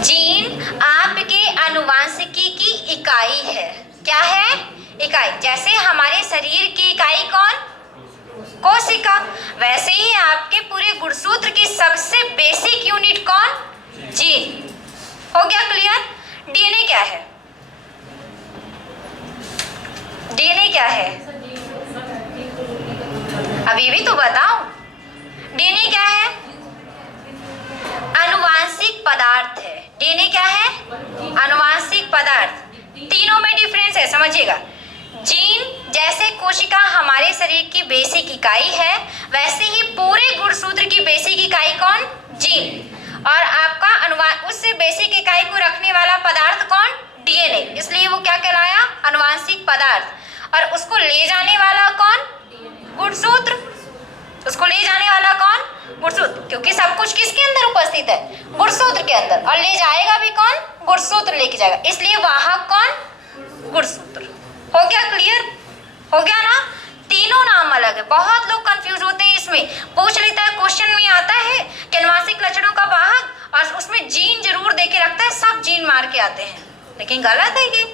जीन आपके अनुवांशिकी की इकाई है। क्या है? इकाई। जैसे हमारे शरीर की इकाई कौन? कोशिका। वैसे ही आपके पूरे गुणसूत्र की सबसे बेसिक यूनिट कौन? जीन। हो गया क्लियर? डीएनए क्या है? डीएनए क्या है? अभी भी तो बताओ, डीएनए क्या है? अनुवांशिक पदार्थ है। डीएनए क्या है? अनुवांशिक पदार्थ। तीनों में डिफरेंस है, समझिएगा। जीन जैसे कोशिका हमारे शरीर की बेसिक इकाई है, वैसे ही पूरे गुणसूत्र की बेसिक इकाई कौन? जीन। और आपका उससे बेसिक इकाई को रखने वाला पदार्थ कौन? डीएनए। इसलिए वो क्या कहलाया? अनुवांशिक पदार्थ। और उसको ले जाने वाला कौन? गुणसूत्र। उसको ले जाने वाला कौन? गुणसूत्र। क्योंकि सब कुछ किसके अंदर उपस्थित है? गुणसूत्र के अंदर। और ले जाएगा भी कौन? गुणसूत्र लेके जाएगा। इसलिए वाहक कौन? गुणसूत्र। हो गया क्लियर? हो गया ना? तीनों नाम अलग है। बहुत लोग कंफ्यूज होते हैं इसमें, पूछ लेता है, क्वेश्चन में आता है कि अनुवांशिक लक्षणों का वाहक, और उसमें जीन जरूर दे के रखता है, सब जीन मार के आते हैं, लेकिन गलत है ये,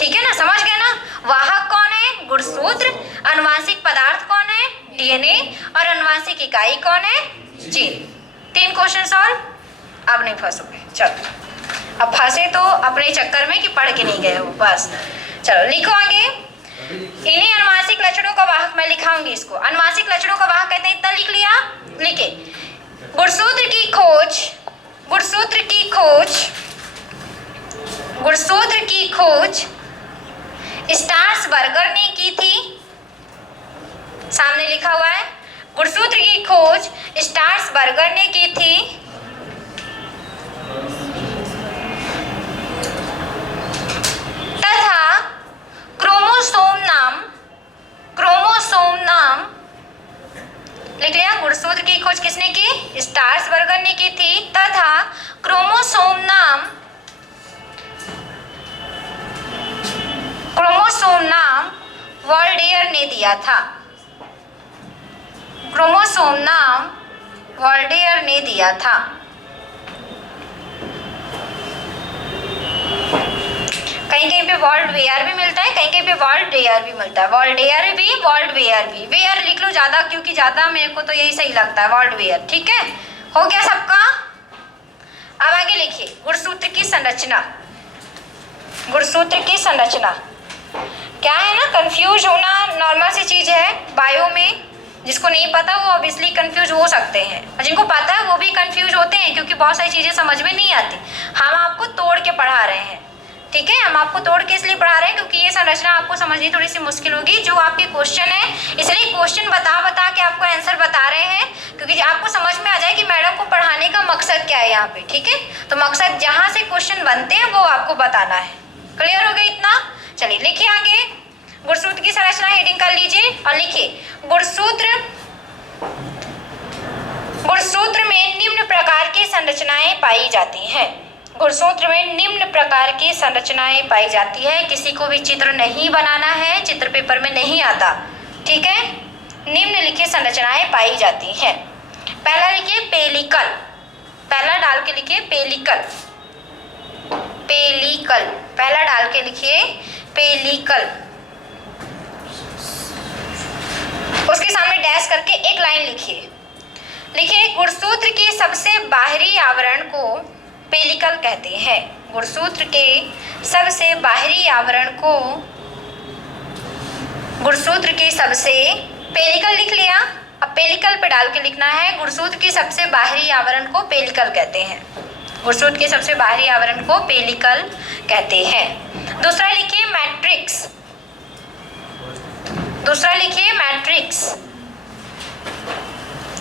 ठीक है ना। समझ गए ना? वाहक कौन है? गुणसूत्र। अनुवांशिक पदार्थ कौन है? डीएनए। और अनुवांशिक इकाई कौन है? जीन। 3 question solve. अब नहीं फंसोगे। चलो, अब फंसे तो अपने चक्कर में कि पढ़ के नहीं गए हो, बस। चलो लिखो आगे। इन्हीं अनुवांशिक लक्षणों का वाहक, मैं लिखाऊंगी इसको, अनुवांशिक लक्षणों का वाहक कहते हैं। इतना लिख लिया? लिखे। गुणसूत्र की खोज, गुणसूत्र की खोज, गुणसूत्र की खोज स्टार्सबर्गर ने की थी। सामने लिखा हुआ है, गुणसूत्र की खोज स्ट्रासबर्गर ने की थी। तथा क्रोमोसोम नाम लिख लिया। गुणसूत्र की खोज किसने की? स्ट्रासबर्गर ने की थी। तथा क्रोमोसोम नाम वॉल्डेयर ने दिया था। क्रोमोसोम नाम वॉल्डेयर ने दिया था। कहीं कहीं पे वॉल्डवेयर भी मिलता है, कहीं कहीं पे वॉल्डेयर भी मिलता है। वॉल्डेयर भी, वॉल्डवेयर भी। वेयर लिख लो ज्यादा, क्योंकि ज्यादा मेरे को तो यही सही लगता है, वॉल्डवेयर। ठीक है, हो गया सबका। अब आगे लिखिए गुणसूत्र की संरचना। गुणसूत्र की संरचना क्या है ना, कंफ्यूज होना नॉर्मल सी चीज है बायो में। जिसको नहीं पता वो ऑब्वियसली कंफ्यूज हो सकते हैं, और जिनको पता है वो भी कंफ्यूज होते हैं, क्योंकि बहुत सारी चीजें समझ में नहीं आती। हम आपको तोड़ के पढ़ा रहे हैं, ठीक है। हम आपको तोड़ के इसलिए पढ़ा रहे हैं क्योंकि ये संरचना आपको समझनी थोड़ी सी मुश्किल होगी। जो आपके क्वेश्चन है, इसलिए क्वेश्चन बता के आपको आंसर बता रहे हैं, क्योंकि आपको समझ में आ जाए कि मैडम को पढ़ाने का मकसद क्या है यहाँ पे। ठीक है, तो मकसद जहाँ से क्वेश्चन बनते हैं वो आपको बताना है। क्लियर हो गया इतना? चलिए लिखिए आगे, गुणसूत्र की संरचना हेडिंग कर लीजिए और लिखिए गुणसूत्र में निम्न प्रकार की संरचनाएं पाई जाती हैं। गुणसूत्र में निम्न प्रकार की संरचनाएं पाई जाती है। किसी को भी चित्र नहीं बनाना है, चित्र पेपर में नहीं आता। ठीक है, निम्नलिखित संरचनाएं पाई जाती हैं। पहला लिखिए पेलिकल, पहला डाल के लिखिए पेलिकल। पेलिकल पहला डाल के लिखिए पेलिकल। उसके सामने डैश करके एक लाइन लिखिए। लिखिए गुणसूत्र की सबसे बाहरी आवरण को पेलिकल कहते हैं। गुणसूत्र के सबसे बाहरी आवरण को, गुणसूत्र की सबसे, पेलिकल लिख लिया। अब पेलिकल पे डाल के लिखना है, गुणसूत्र की सबसे बाहरी आवरण को पेलिकल कहते हैं। गुणसूत्र के सबसे बाहरी आवरण को पेलिकल कहते हैं। दूसरा लिखिए मैट्रिक्स। दूसरा लिखिए मैट्रिक्स।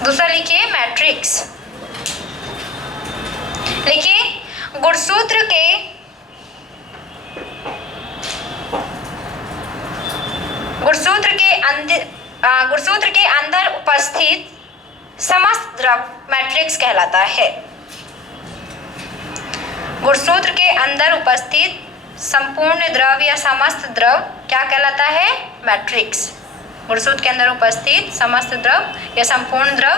दूसरा लिखिए मैट्रिक्स। लिखिए गुणसूत्र के अंदर उपस्थित समस्त द्रव मैट्रिक्स कहलाता है। गुणसूत्र के अंदर उपस्थित संपूर्ण द्रव या समस्त द्रव क्या कहलाता है? मैट्रिक्स। गुणसूत्र के अंदर उपस्थित समस्त द्रव या संपूर्ण द्रव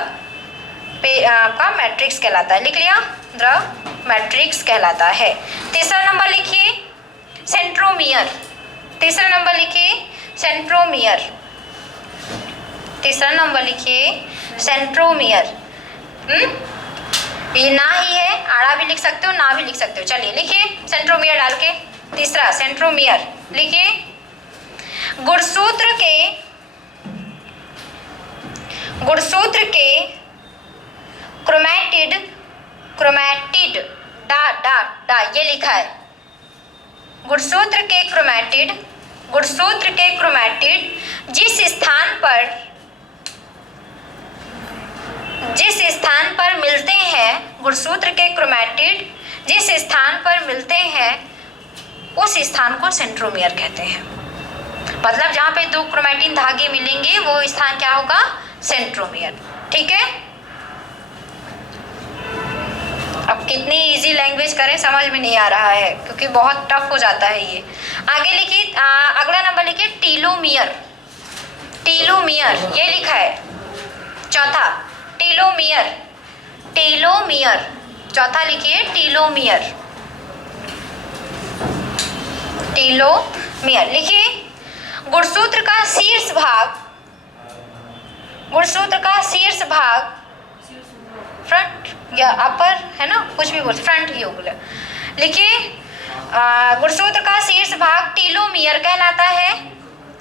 का मैट्रिक्स कहलाता है। लिख लिया, द्रव मैट्रिक्स कहलाता है। तीसरा नंबर लिखिए सेंट्रोमियर। तीसरा नंबर लिखिए सेंट्रोमियर। तीसरा नंबर लिखिए सेंट्रोमियर। ये ना ही है, आड़ा भी लिख सकते हो, ना भी लिख सकते हो। चलिए लिखिए सेंट्रोमियर डाल के। तीसरा सेंट्रोमियर लिखिए। गुणसूत्र के क्रोमैटिड डा ये लिखा है। गुणसूत्र के क्रोमैटिड जिस स्थान पर मिलते हैं, गुणसूत्र के क्रोमैटिड जिस स्थान पर मिलते हैं उस स्थान को सेंट्रोमियर कहते हैं। मतलब जहाँ पे दो क्रोमैटिन धागे मिलेंगे वो स्थान क्या होगा? सेंट्रोमियर। ठीक है, अब कितनी इजी लैंग्वेज करें समझ में नहीं आ रहा है, क्योंकि बहुत टफ हो जाता है ये। आगे लिखिए, अगला नंबर लिखिए टीलोमियर। टीलोमियर ये लिखा है। चौथा टीलोमियर। टीलोमियर चौथा लिखिए टीलोमियर। टीलोमियर लिखिए। गुणसूत्र का शीर्ष भाग फ्रंट या अपर है ना, कुछ भी बोल, फ्रंट ही होगा। लिखिए गुणसूत्र का शीर्ष भाग टीलोमियर कहलाता है।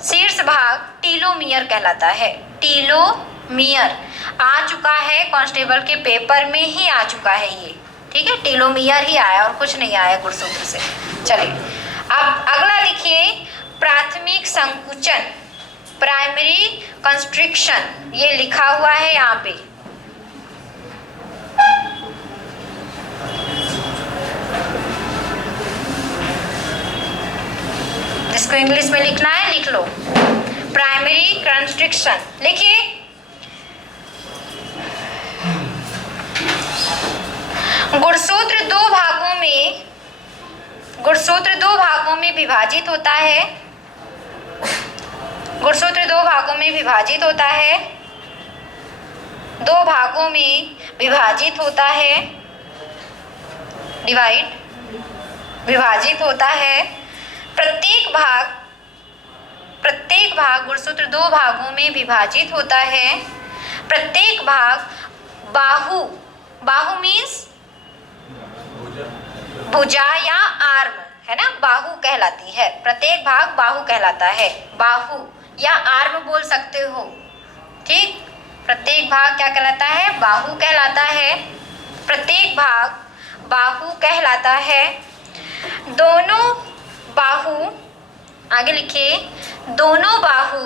शीर्ष भाग टीलोमियर कहलाता है। टीलोमियर आ चुका है, कांस्टेबल के पेपर में ही आ चुका है ये। ठीक है, टीलोमियर ही आया और कुछ नहीं आया गुणसूत्र से। चलिए अब अगला लिखिए प्राथमिक संकुचन। प्राइमरी कंस्ट्रिक्शन, ये लिखा हुआ है यहाँ पे। जिसको इंग्लिश में लिखना है लिख लो, प्राइमरी कंस्ट्रिक्शन। लिखिए, गुणसूत्र दो भागों में विभाजित होता है। गुणसूत्र दो भागों में विभाजित होता है, दो भागों में विभाजित होता है, डिवाइड, विभाजित होता है। प्रत्येक भाग गुणसूत्र दो भागों में विभाजित होता है। प्रत्येक भाग बाहु मीन्स भुजा या आर्म, है ना, बाहु कहलाती है। प्रत्येक भाग बाहु कहलाता है, बाहु या आर्म बोल सकते हो, ठीक। प्रत्येक भाग क्या कहलाता है? बाहु कहलाता है। प्रत्येक भाग बाहु कहलाता है। दोनों बाहु, आगे लिखिए, दोनों बाहु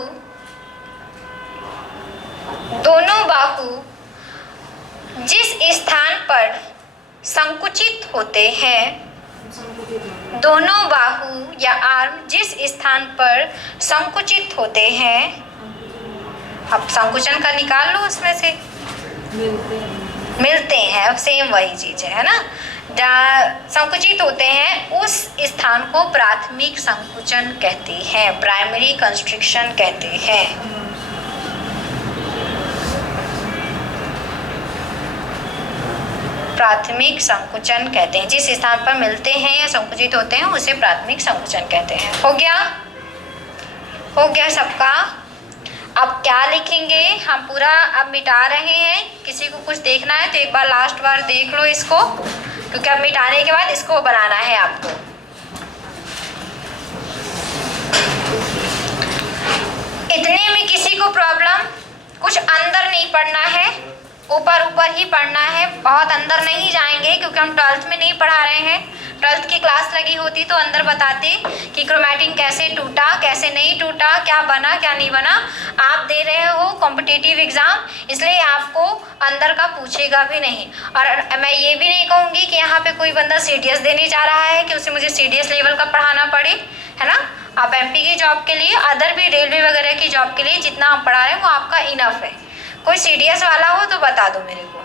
जिस स्थान पर संकुचित होते हैं, दोनों बाहु या आर्म जिस स्थान पर संकुचित होते हैं, अब संकुचन का निकाल लो, उसमें से मिलते हैं, सेम वही चीज है ना। संकुचित होते हैं उस स्थान को प्राथमिक संकुचन कहते हैं, प्राइमरी कंस्ट्रिक्शन कहते हैं। प्राथमिक संकुचन कहते हैं, जिस स्थान पर मिलते हैं या संकुचित होते हैं उसे प्राथमिक संकुचन कहते हैं। हो गया सबका। अब क्या लिखेंगे हम? पूरा अब मिटा रहे हैं। किसी को कुछ देखना है तो एक बार लास्ट बार देख लो इसको, क्योंकि अब मिटाने के बाद इसको बनाना है आपको। इतने में किसी को प्रॉब्लम? कुछ अंदर नहीं पढ़ना है, ऊपर ही पढ़ना है, बहुत अंदर नहीं जाएंगे, क्योंकि हम 12th में नहीं पढ़ा रहे हैं। 12th की क्लास लगी होती तो अंदर बताते कि क्रोमैटिन कैसे टूटा, कैसे नहीं टूटा, क्या बना क्या नहीं बना। आप दे रहे हो कॉम्पिटिटिव एग्जाम, इसलिए आपको अंदर का पूछेगा भी नहीं। और मैं ये भी नहीं कहूँगी कि यहाँ पे कोई बंदा CDS देने जा रहा है कि उसे मुझे CDS लेवल का पढ़ाना पड़े, है ना। आप MP की जॉब के लिए, अदर भी रेलवे वगैरह की जॉब के लिए जितना हम पढ़ा रहे हैं वो आपका इनफ है। कोई CDS वाला हो तो बता दो मेरे को।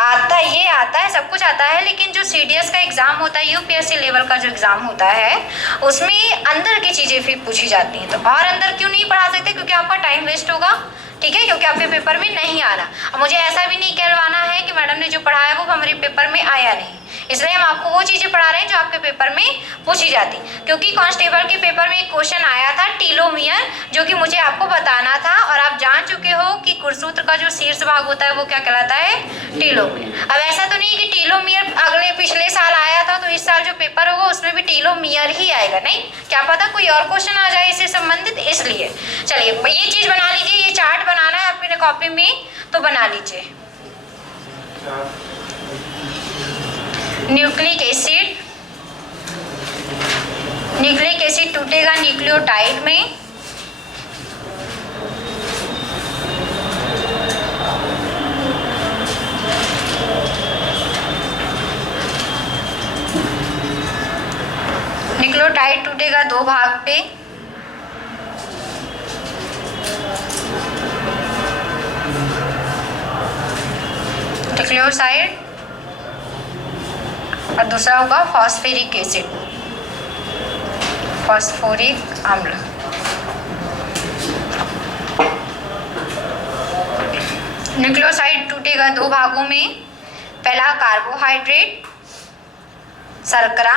आता है, सब कुछ आता है, लेकिन जो CDS का एग्जाम होता है, UPSC लेवल का जो एग्जाम होता है, उसमें अंदर की चीजें फिर पूछी जाती हैं। तो और अंदर क्यों नहीं पढ़ा सकते? क्योंकि आपका टाइम वेस्ट होगा, ठीक है, क्योंकि आपके पेपर में नहीं आ रहा। मुझे ऐसा भी नहीं कहलवाना है कि मैडम ने जो पढ़ाया वो हमारे पेपर में आया नहीं, इसलिए हम आपको वो चीज़ें पढ़ा रहे हैं जो आपके पेपर में पूछी जाती। क्योंकि कांस्टेबल के पेपर में एक क्वेश्चन आया था टीलोमियर, जो कि मुझे आपको बताना था, और आप जान चुके हो कि गुणसूत्र का जो शीर्ष भाग होता है वो क्या कहलाता है? टीलोमियर। अब ऐसा तो नहीं कि टीलोमियर पिछले साल आया था तो इस साल जो पेपर होगा उसमें भी टीलोमियर ही आएगा, नहीं, क्या पता कोई और क्वेश्चन आ जाए इससे संबंधित। इसलिए चलिए ये चीज़ बना लीजिए, ये चार्ट बनाना है अपने कॉपी में तो बना लीजिए। न्यूक्लिक एसिड टूटेगा न्यूक्लियोटाइड में, न्यूक्लियोटाइड टूटेगा दो भाग पे, न्यूक्लियोसाइड, और दूसरा होगा फॉस्फेरिक एसिड, फॉस्फोरिक अम्ल। न्यूक्लियोसाइड टूटेगा दो भागों में, पहला कार्बोहाइड्रेट, शर्करा,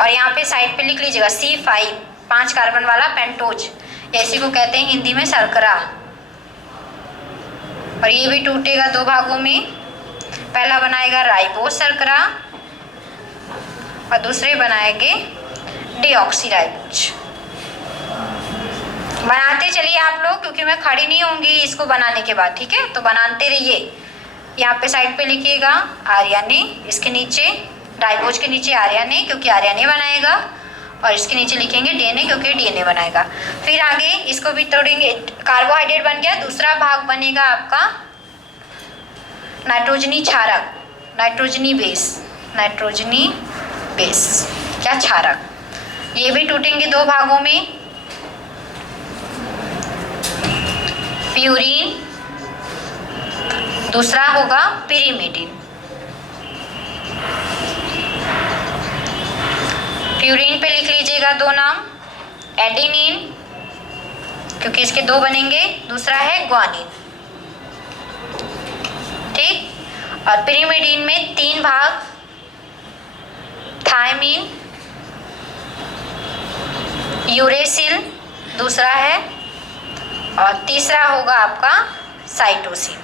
और यहाँ पे साइड पे लिख लीजिएगा C5, 5 कार्बन वाला पेंटोज, इसी को कहते हैं हिंदी में शर्करा। और ये भी टूटेगा दो भागों में, पहला बनाएगा राइबोस शर्करा और दूसरे बनाएंगे डीऑक्सीराइबोज। बनाते चलिए आप लोग, क्योंकि मैं खड़ी नहीं होंगी इसको बनाने के बाद, ठीक है, तो बनाते रहिए। यहाँ पे साइड पे लिखिएगा आर्यने, इसके नीचे राइबोज के नीचे आर्यने क्योंकि आर्यने बनाएगा, और इसके नीचे लिखेंगे डीएनए क्योंकि डीएनए बनाएगा। फिर आगे इसको भी तोड़ेंगे, कार्बोहाइड्रेट बन गया, दूसरा भाग बनेगा आपका नाइट्रोजनी क्षारक, नाइट्रोजनी बेस, नाइट्रोजनी बेस क्या क्षारक, ये भी टूटेंगे दो भागों में, प्यूरीन, दूसरा होगा पिरिमिडिन। प्यूरीन पे लिख लीजिएगा दो नाम, एडेनिन क्योंकि इसके दो बनेंगे, दूसरा है ग्वानिन, ठीक। और पिरिमिडिन में तीन भाग, थायमिन, यूरेसिल दूसरा है, और तीसरा होगा आपका साइटोसिन।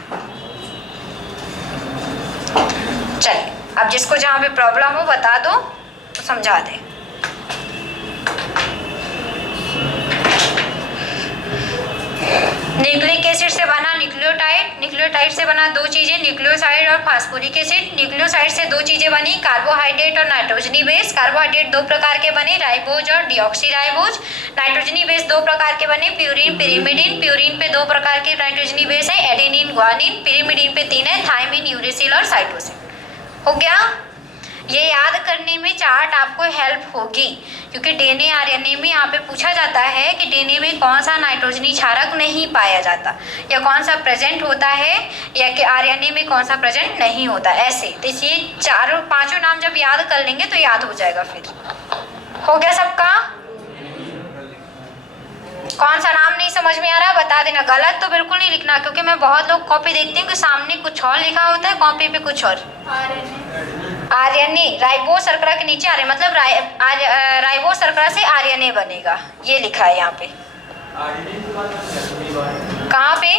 चलिए अब जिसको जहाँ पे प्रॉब्लम हो बता दो तो समझा दें। न्यूक्लिक एसिड से बना न्यूक्लियोटाइड, न्यूक्लियोटाइड से बना दो चीजें, न्यूक्लियोसाइड और फास्फोरिक एसिड। न्यूक्लियोसाइड से दो चीजें बनी, कार्बोहाइड्रेट और नाइट्रोजनी बेस। कार्बोहाइड्रेट दो प्रकार के बने, राइबोज और डीऑक्सीराइबोज। नाइट्रोजनी बेस दो प्रकार के बने, प्यूरीन, पिरिमिडिन। प्यूरीन पे दो प्रकार के नाइट्रोजनी बेस है, एडेनिन, ग्वानिन। पिरिमिडिन पे तीन है, थायमिन, यूरेसिल और साइटोसिन। हो गया? ये याद करने में चार्ट आपको हेल्प होगी क्योंकि डीएनए आरएनए में यहाँ पे पूछा जाता है कि डीएनए में कौन सा नाइट्रोजनी क्षारक नहीं पाया जाता या कौन सा प्रेजेंट होता है या कि आरएनए में कौन सा प्रेजेंट नहीं होता, ऐसे। तो ये चारों पांचों नाम जब याद कर लेंगे तो याद हो जाएगा। फिर हो गया सबका? कौन सा नाम नहीं समझ में आ रहा बता देना, गलत तो बिल्कुल नहीं लिखना क्योंकि मैं बहुत लोग कॉपी देखती हूँ कि सामने कुछ और लिखा होता है, कॉपी पे कुछ और। आरएनए राइबोज शर्करा के नीचे आ रहे मतलब राइबोज शर्करा से आरएनए बनेगा, ये लिखा है यहाँ पे। कहाँ पे?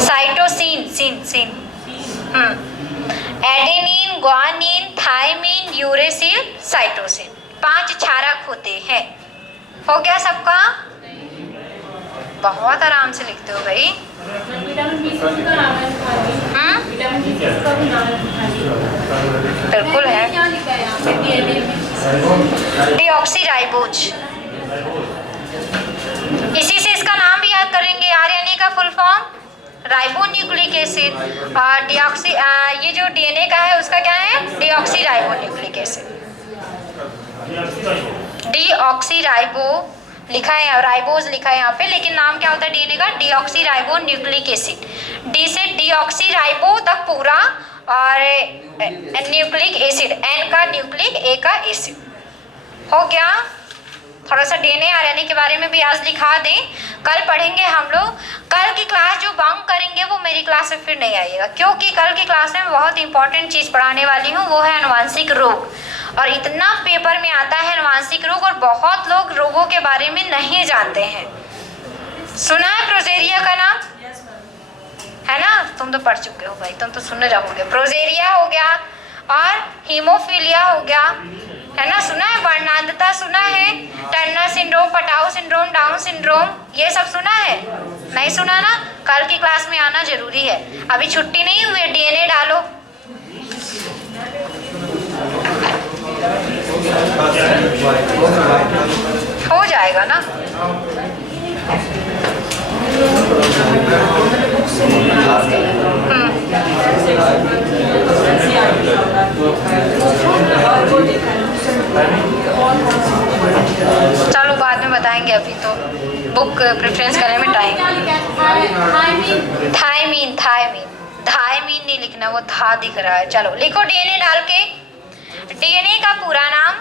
साइटोसिन, सिन सिन। Adenine, guanine, thymine, uracil, cytosine, 5 क्षारक होते हैं। हो गया सबका? बहुत आराम से लिखते हो भाई। बिल्कुल है। डीऑक्सीराइबोज, इसी से इसका नाम भी याद करेंगे। आरएनए का फुल फॉर्म राइबोन्यूक्लिक एसिड, और डीऑक्सी ये जो डीएनए का है उसका क्या है? Deoxyribonucleic acid. डीऑक्सीराइबो लिखा है, राइबोज लिखा है यहाँ पे, लेकिन नाम क्या होता है डीएनए का? Deoxyribonucleic acid. डी से डीऑक्सीराइबो तक पूरा, और न्यूक्लिक एसिड, एन का न्यूक्लिक, ए का एसिड। हो गया? थोड़ा सा डीएनए आरएनए के बारे में भी आज लिखा दें, कल पढ़ेंगे हम लोग। कल की क्लास जो बंक करेंगे वो मेरी क्लास में फिर नहीं आइएगा क्योंकि कल की क्लास में बहुत इंपॉर्टेंट चीज़ पढ़ाने वाली हूँ, वो है अनुवांशिक रोग। और इतना पेपर में आता है अनुवांशिक रोग और बहुत लोग रोगों के बारे में नहीं जानते हैं। सुना है प्रोजेरिया का नाम? है ना? तुम तो पढ़ चुके हो भाई, तुम तो सुन रहोगे। प्रोजेरिया हो गया और हीमोफीलिया हो गया, है ना? सुना है? वर्णांधता सुना है? Turner syndrome, Patau syndrome, down syndrome, ये सब सुना है? नहीं सुना ना? कल की क्लास में आना जरूरी है। अभी छुट्टी नहीं हुई, डीएनए डालो। हो जाएगा ना? चलो बाद में बताएंगे, अभी तो बुक प्रेफरेंस करने में टाइम। थायमीन, थायमीन, थायमीन नहीं लिखना, वो था दिख रहा है। चलो लिखो डीएनए डाल के। डीएनए का पूरा नाम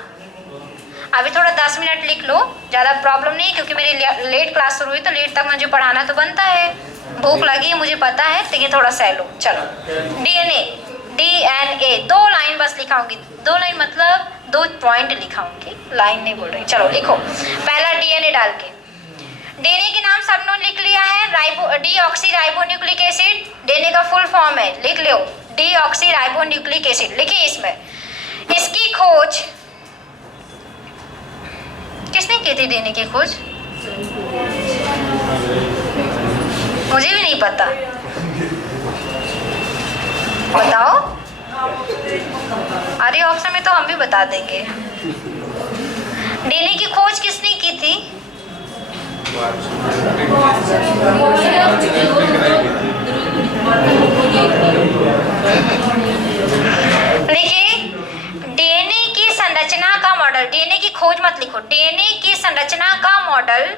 अभी थोड़ा 10 मिनट लिख लो, ज़्यादा प्रॉब्लम नहीं क्योंकि मेरी लेट क्लास शुरू हुई तो लेट तक मुझे पढ़ाना तो बनता है। भूख लगी है मुझे पता है, तो ये थोड़ा सह लो। चलो डीएनए, डीएनए 2 लाइन बस लिखाऊंगी, 2 लाइन मतलब 2 पॉइंट लिखाऊंगी, लाइन नहीं बोल रही। चलो लिखो पहला डीएनए डाल के। डीएनए के नाम सब लोग लिख लिया है, डीऑक्सीराइबोन्यूक्लिक एसिड डीएनए का फुल फॉर्म है, लिख लो डीऑक्सीराइबोन्यूक्लिक एसिड। लिखिए इसमें, इसकी खोज किसने की थी? डीएनए की खोज मुझे भी नहीं नहीं पता, बताओ। अरे ऑप्शन में तो हम भी बता देंगे। डीएनए की खोज किसने की थी? देखिए, डीएनए की संरचना का मॉडल, डीएनए की खोज मत लिखो, डीएनए की संरचना का मॉडल,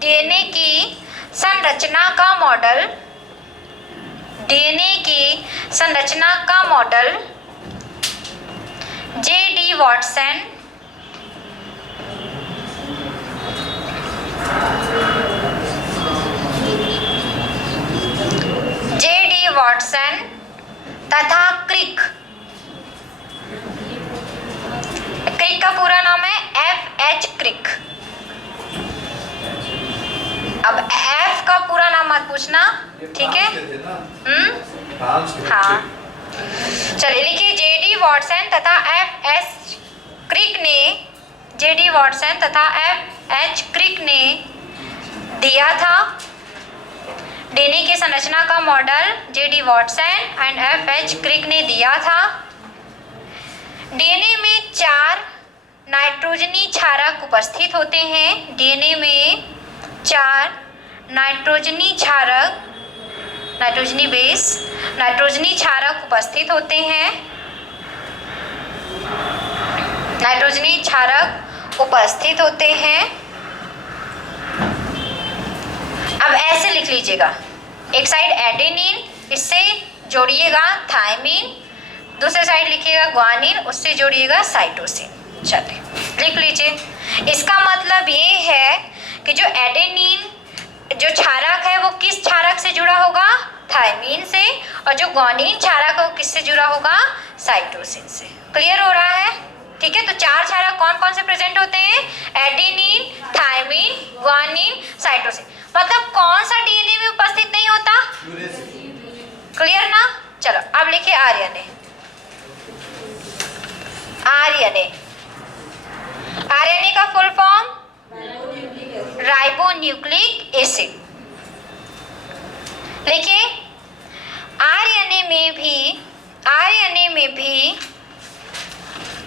डीएनए की संरचना का मॉडल, डीएनए की संरचना का model JD. Watson, JD. Watson तथा क्रिक, क्रिक का पूरा नाम है F.H. क्रिक। अब F का पूरा नाम मत पूछना, ठीक है? हाँ, चलिए लिखिए, जे.डी. वॉटसन तथा F.H. क्रिक ने, जे.डी. वॉटसन तथा F.H. क्रिक ने दिया था। डीएनए की संरचना का model JD. Watson and F.H. क्रिक ने दिया था। डीएनए में 4 नाइट्रोजनी क्षारक उपस्थित होते हैं। डीएनए में 4 नाइट्रोजनी क्षारक, नाइट्रोजनी बेस, नाइट्रोजनी क्षारक उपस्थित होते हैं। नाइट्रोजनी क्षारक उपस्थित होते हैं। अब ऐसे लिख लीजिएगा, एक साइड एडेनिन, इससे जोड़िएगा थायमिन, दूसरे साइड लिखिएगा ग्वानिन, उससे जोड़िएगा साइटोसिन। चलिए लिख लीजिए। इसका मतलब ये है कि जो एडेनिन जो क्षारक है वो किस क्षारक से जुड़ा होगा? थायमिन से। और जो ग्वानिन क्षारक है वो किससे जुड़ा होगा? साइटोसिन से। क्लियर हो रहा है? ठीक है, तो 4 क्षारक कौन कौन से प्रेजेंट होते हैं? Adenine, thymine, guanine, cytosine. मतलब कौन सा डीएनए में उपस्थित नहीं होता? क्लियर ना? चलो अब लिखिए आरएनए। आरएनए, आरएनए का फुल फॉर्म राइबोन्यूक्लिक एसिड। लिखिए, आरएनए में भी, आरएनए में भी,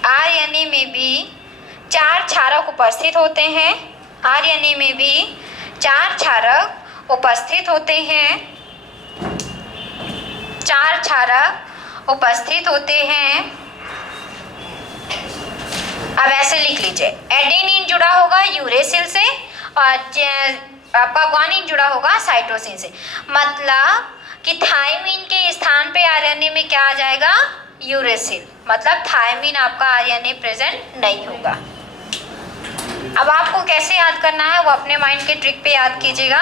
आरएनए में भी 4 क्षारक उपस्थित होते हैं। आरएनए में भी 4 क्षारक उपस्थित होते हैं। 4 क्षारक उपस्थित होते हैं। अब ऐसे लिख लीजिए, एडेनिन जुड़ा होगा यूरेसिल से और आपका ग्वानिन जुड़ा होगा साइटोसिन से। मतलब कि थायमिन के स्थान पे आरएनए में क्या आ जाएगा? यूरेसिल। मतलब थायमिन आपका आरएनए प्रेजेंट नहीं होगा। अब आपको कैसे याद करना है वो अपने माइंड के ट्रिक पे याद कीजिएगा,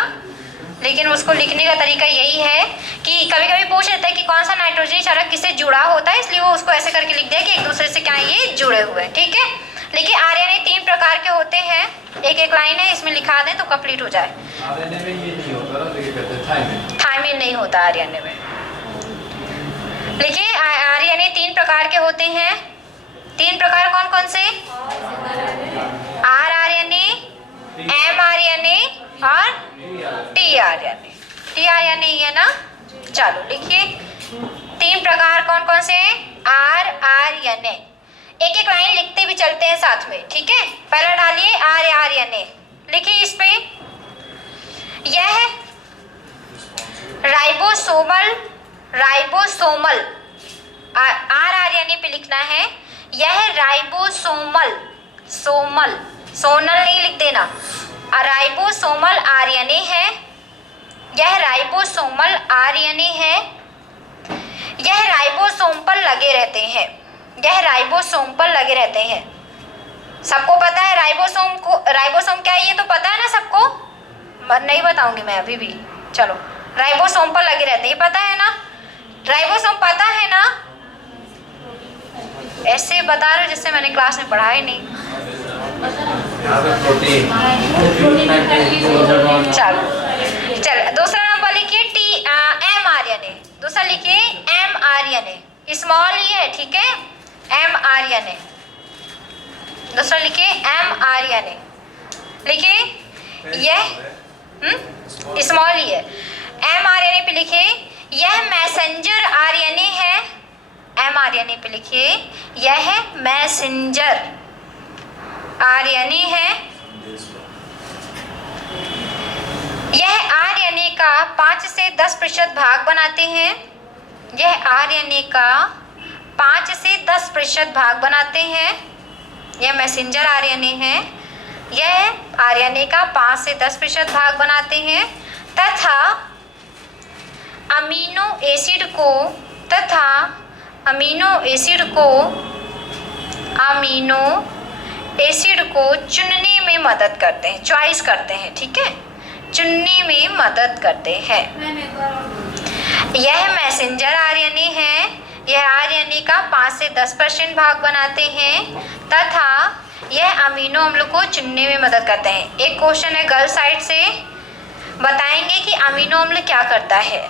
लेकिन उसको लिखने का तरीका यही है कि कभी कभी पूछ लेते हैं कि कौन सा नाइट्रोजनी क्षारक किससे जुड़ा होता है, इसलिए वो उसको ऐसे करके लिख दिया कि एक दूसरे से क्या ये जुड़े हुए हैं। ठीक है, देखिए आरएनए 3 प्रकार के होते हैं। एक एक लाइन है, इसमें लिखा दें तो कंप्लीट हो जाए। आरएनए में ये नहीं होता ना, तो ये कहते हैं थायमिन। थायमिन नहीं होता आरएनए में। देखिए आरएनए 3 प्रकार के होते हैं। 3 प्रकार कौन कौन से? आरआरएनए, एमआरएनए और टीआरएनए। टीआरएनए ही है ना? चलो लिखिए 3 प्रकार कौन कौन से हैं? आरआरएनए। एक एक लाइन लिखते भी चलते हैं साथ में, ठीक है? पहला डालिए आरआरएनए, लिखिए इस पे, यह राइबोसोमल, राइबोसोमल, आरआरएनए पे लिखना है, यह राइबोसोमल, सोमल, सोनल नहीं लिख देना, राइबोसोमल आरएनए है। यह राइबोसोमल आरएनए है। यह राइबोसोम पर लगे रहते हैं। यह राइबोसोम पर लगे रहते हैं। सबको पता है राइबोसोम को, राइबोसोम क्या है ये तो पता है ना सबको? नहीं बताऊंगी मैं अभी भी। चलो, राइबोसोम पर लगे रहते हैं, पता है ना? राइबोसोम पता है ना? ऐसे बता रहे हो जिससे मैंने क्लास में पढ़ा ही नहीं। चलो दूसरा नंबर लिखिए एमआरएनए। दूसरा लिखिए एमआरएनए, स्मॉल ही है, ठीक है? एमआरएनए। दूसरा लिखिए एमआरएनए, लिखिए यह स्मॉल ही है। mRNA पे लिखिए यह मैसेंजर आरएनए है। mRNA पे लिखिए यह मैसेंजर आरएनए है। यह आरएनए का 5 से 10% भाग बनाते हैं। यह आरएनए का 5 से 10% भाग बनाते हैं। यह मैसेंजर आरएनए है। यह आरएनए का 5 से 10% भाग बनाते हैं तथा अमीनो एसिड को चुनने में मदद करते हैं, चॉइस करते हैं, ठीक है, चुनने में मदद करते हैं। यह मैसेंजर आरएनए है। यह आरएनए का 5 से 10% भाग बनाते हैं तथा यह अमीनो अम्ल को चुनने में मदद करते हैं। एक क्वेश्चन है गर्ल साइड से, बताएंगे कि अमीनो अम्ल क्या करता है।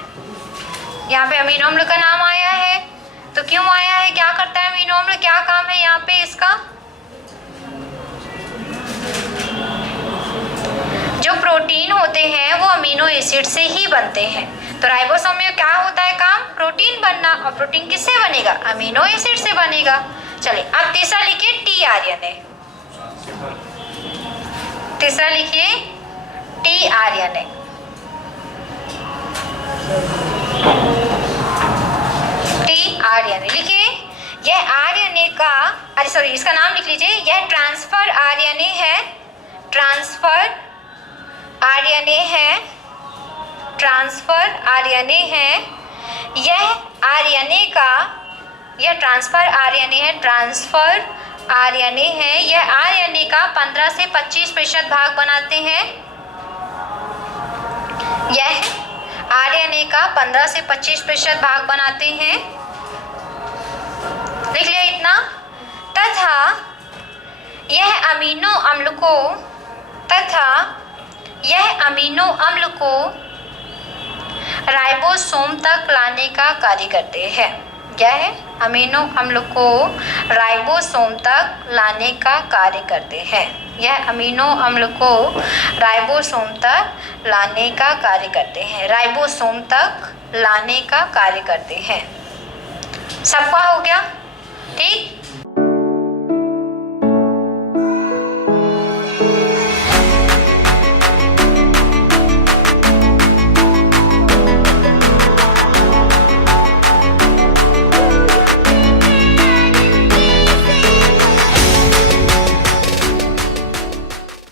यहाँ पे अमीनो अम्ल का नाम आया है, तो क्यों आया है, क्या करता है अमीनो अम्ल, क्या काम है यहाँ पे इसका। जो प्रोटीन होते हैं वो अमीनो एसिड से ही बनते हैं। तो राइबोसोम में क्या होता है काम, प्रोटीन बनना, और प्रोटीन किससे बनेगा, अमीनो एसिड से बनेगा। चलिए अब तीसरा लिखिए टी आरएनए। तीसरा लिखिए टी आरएनए। टी आरएनए लिखिए यह आरएनए का, अरे सॉरी इसका नाम लिख लीजिए, यह ट्रांसफर आरएनए है। ट्रांसफर आरएनए है। ट्रांसफर आरएनए है। यह आरएनए का, यह ट्रांसफर आरएनए है। ट्रांसफर आरएनए है। यह आरएनए का 15 से 25% भाग बनाते हैं। यह आरएनए का 15 से 25% भाग बनाते हैं। लिख लिया इतना। तथा यह अमीनो अम्ल को राइबोसोम तक लाने का कार्य करते हैं। क्या है, अमीनो अम्ल को राइबोसोम तक लाने का कार्य करते हैं। यह अमीनो अम्ल को राइबोसोम तक लाने का कार्य करते हैं। राइबोसोम तक लाने का कार्य करते हैं। सबका हो गया, ठीक।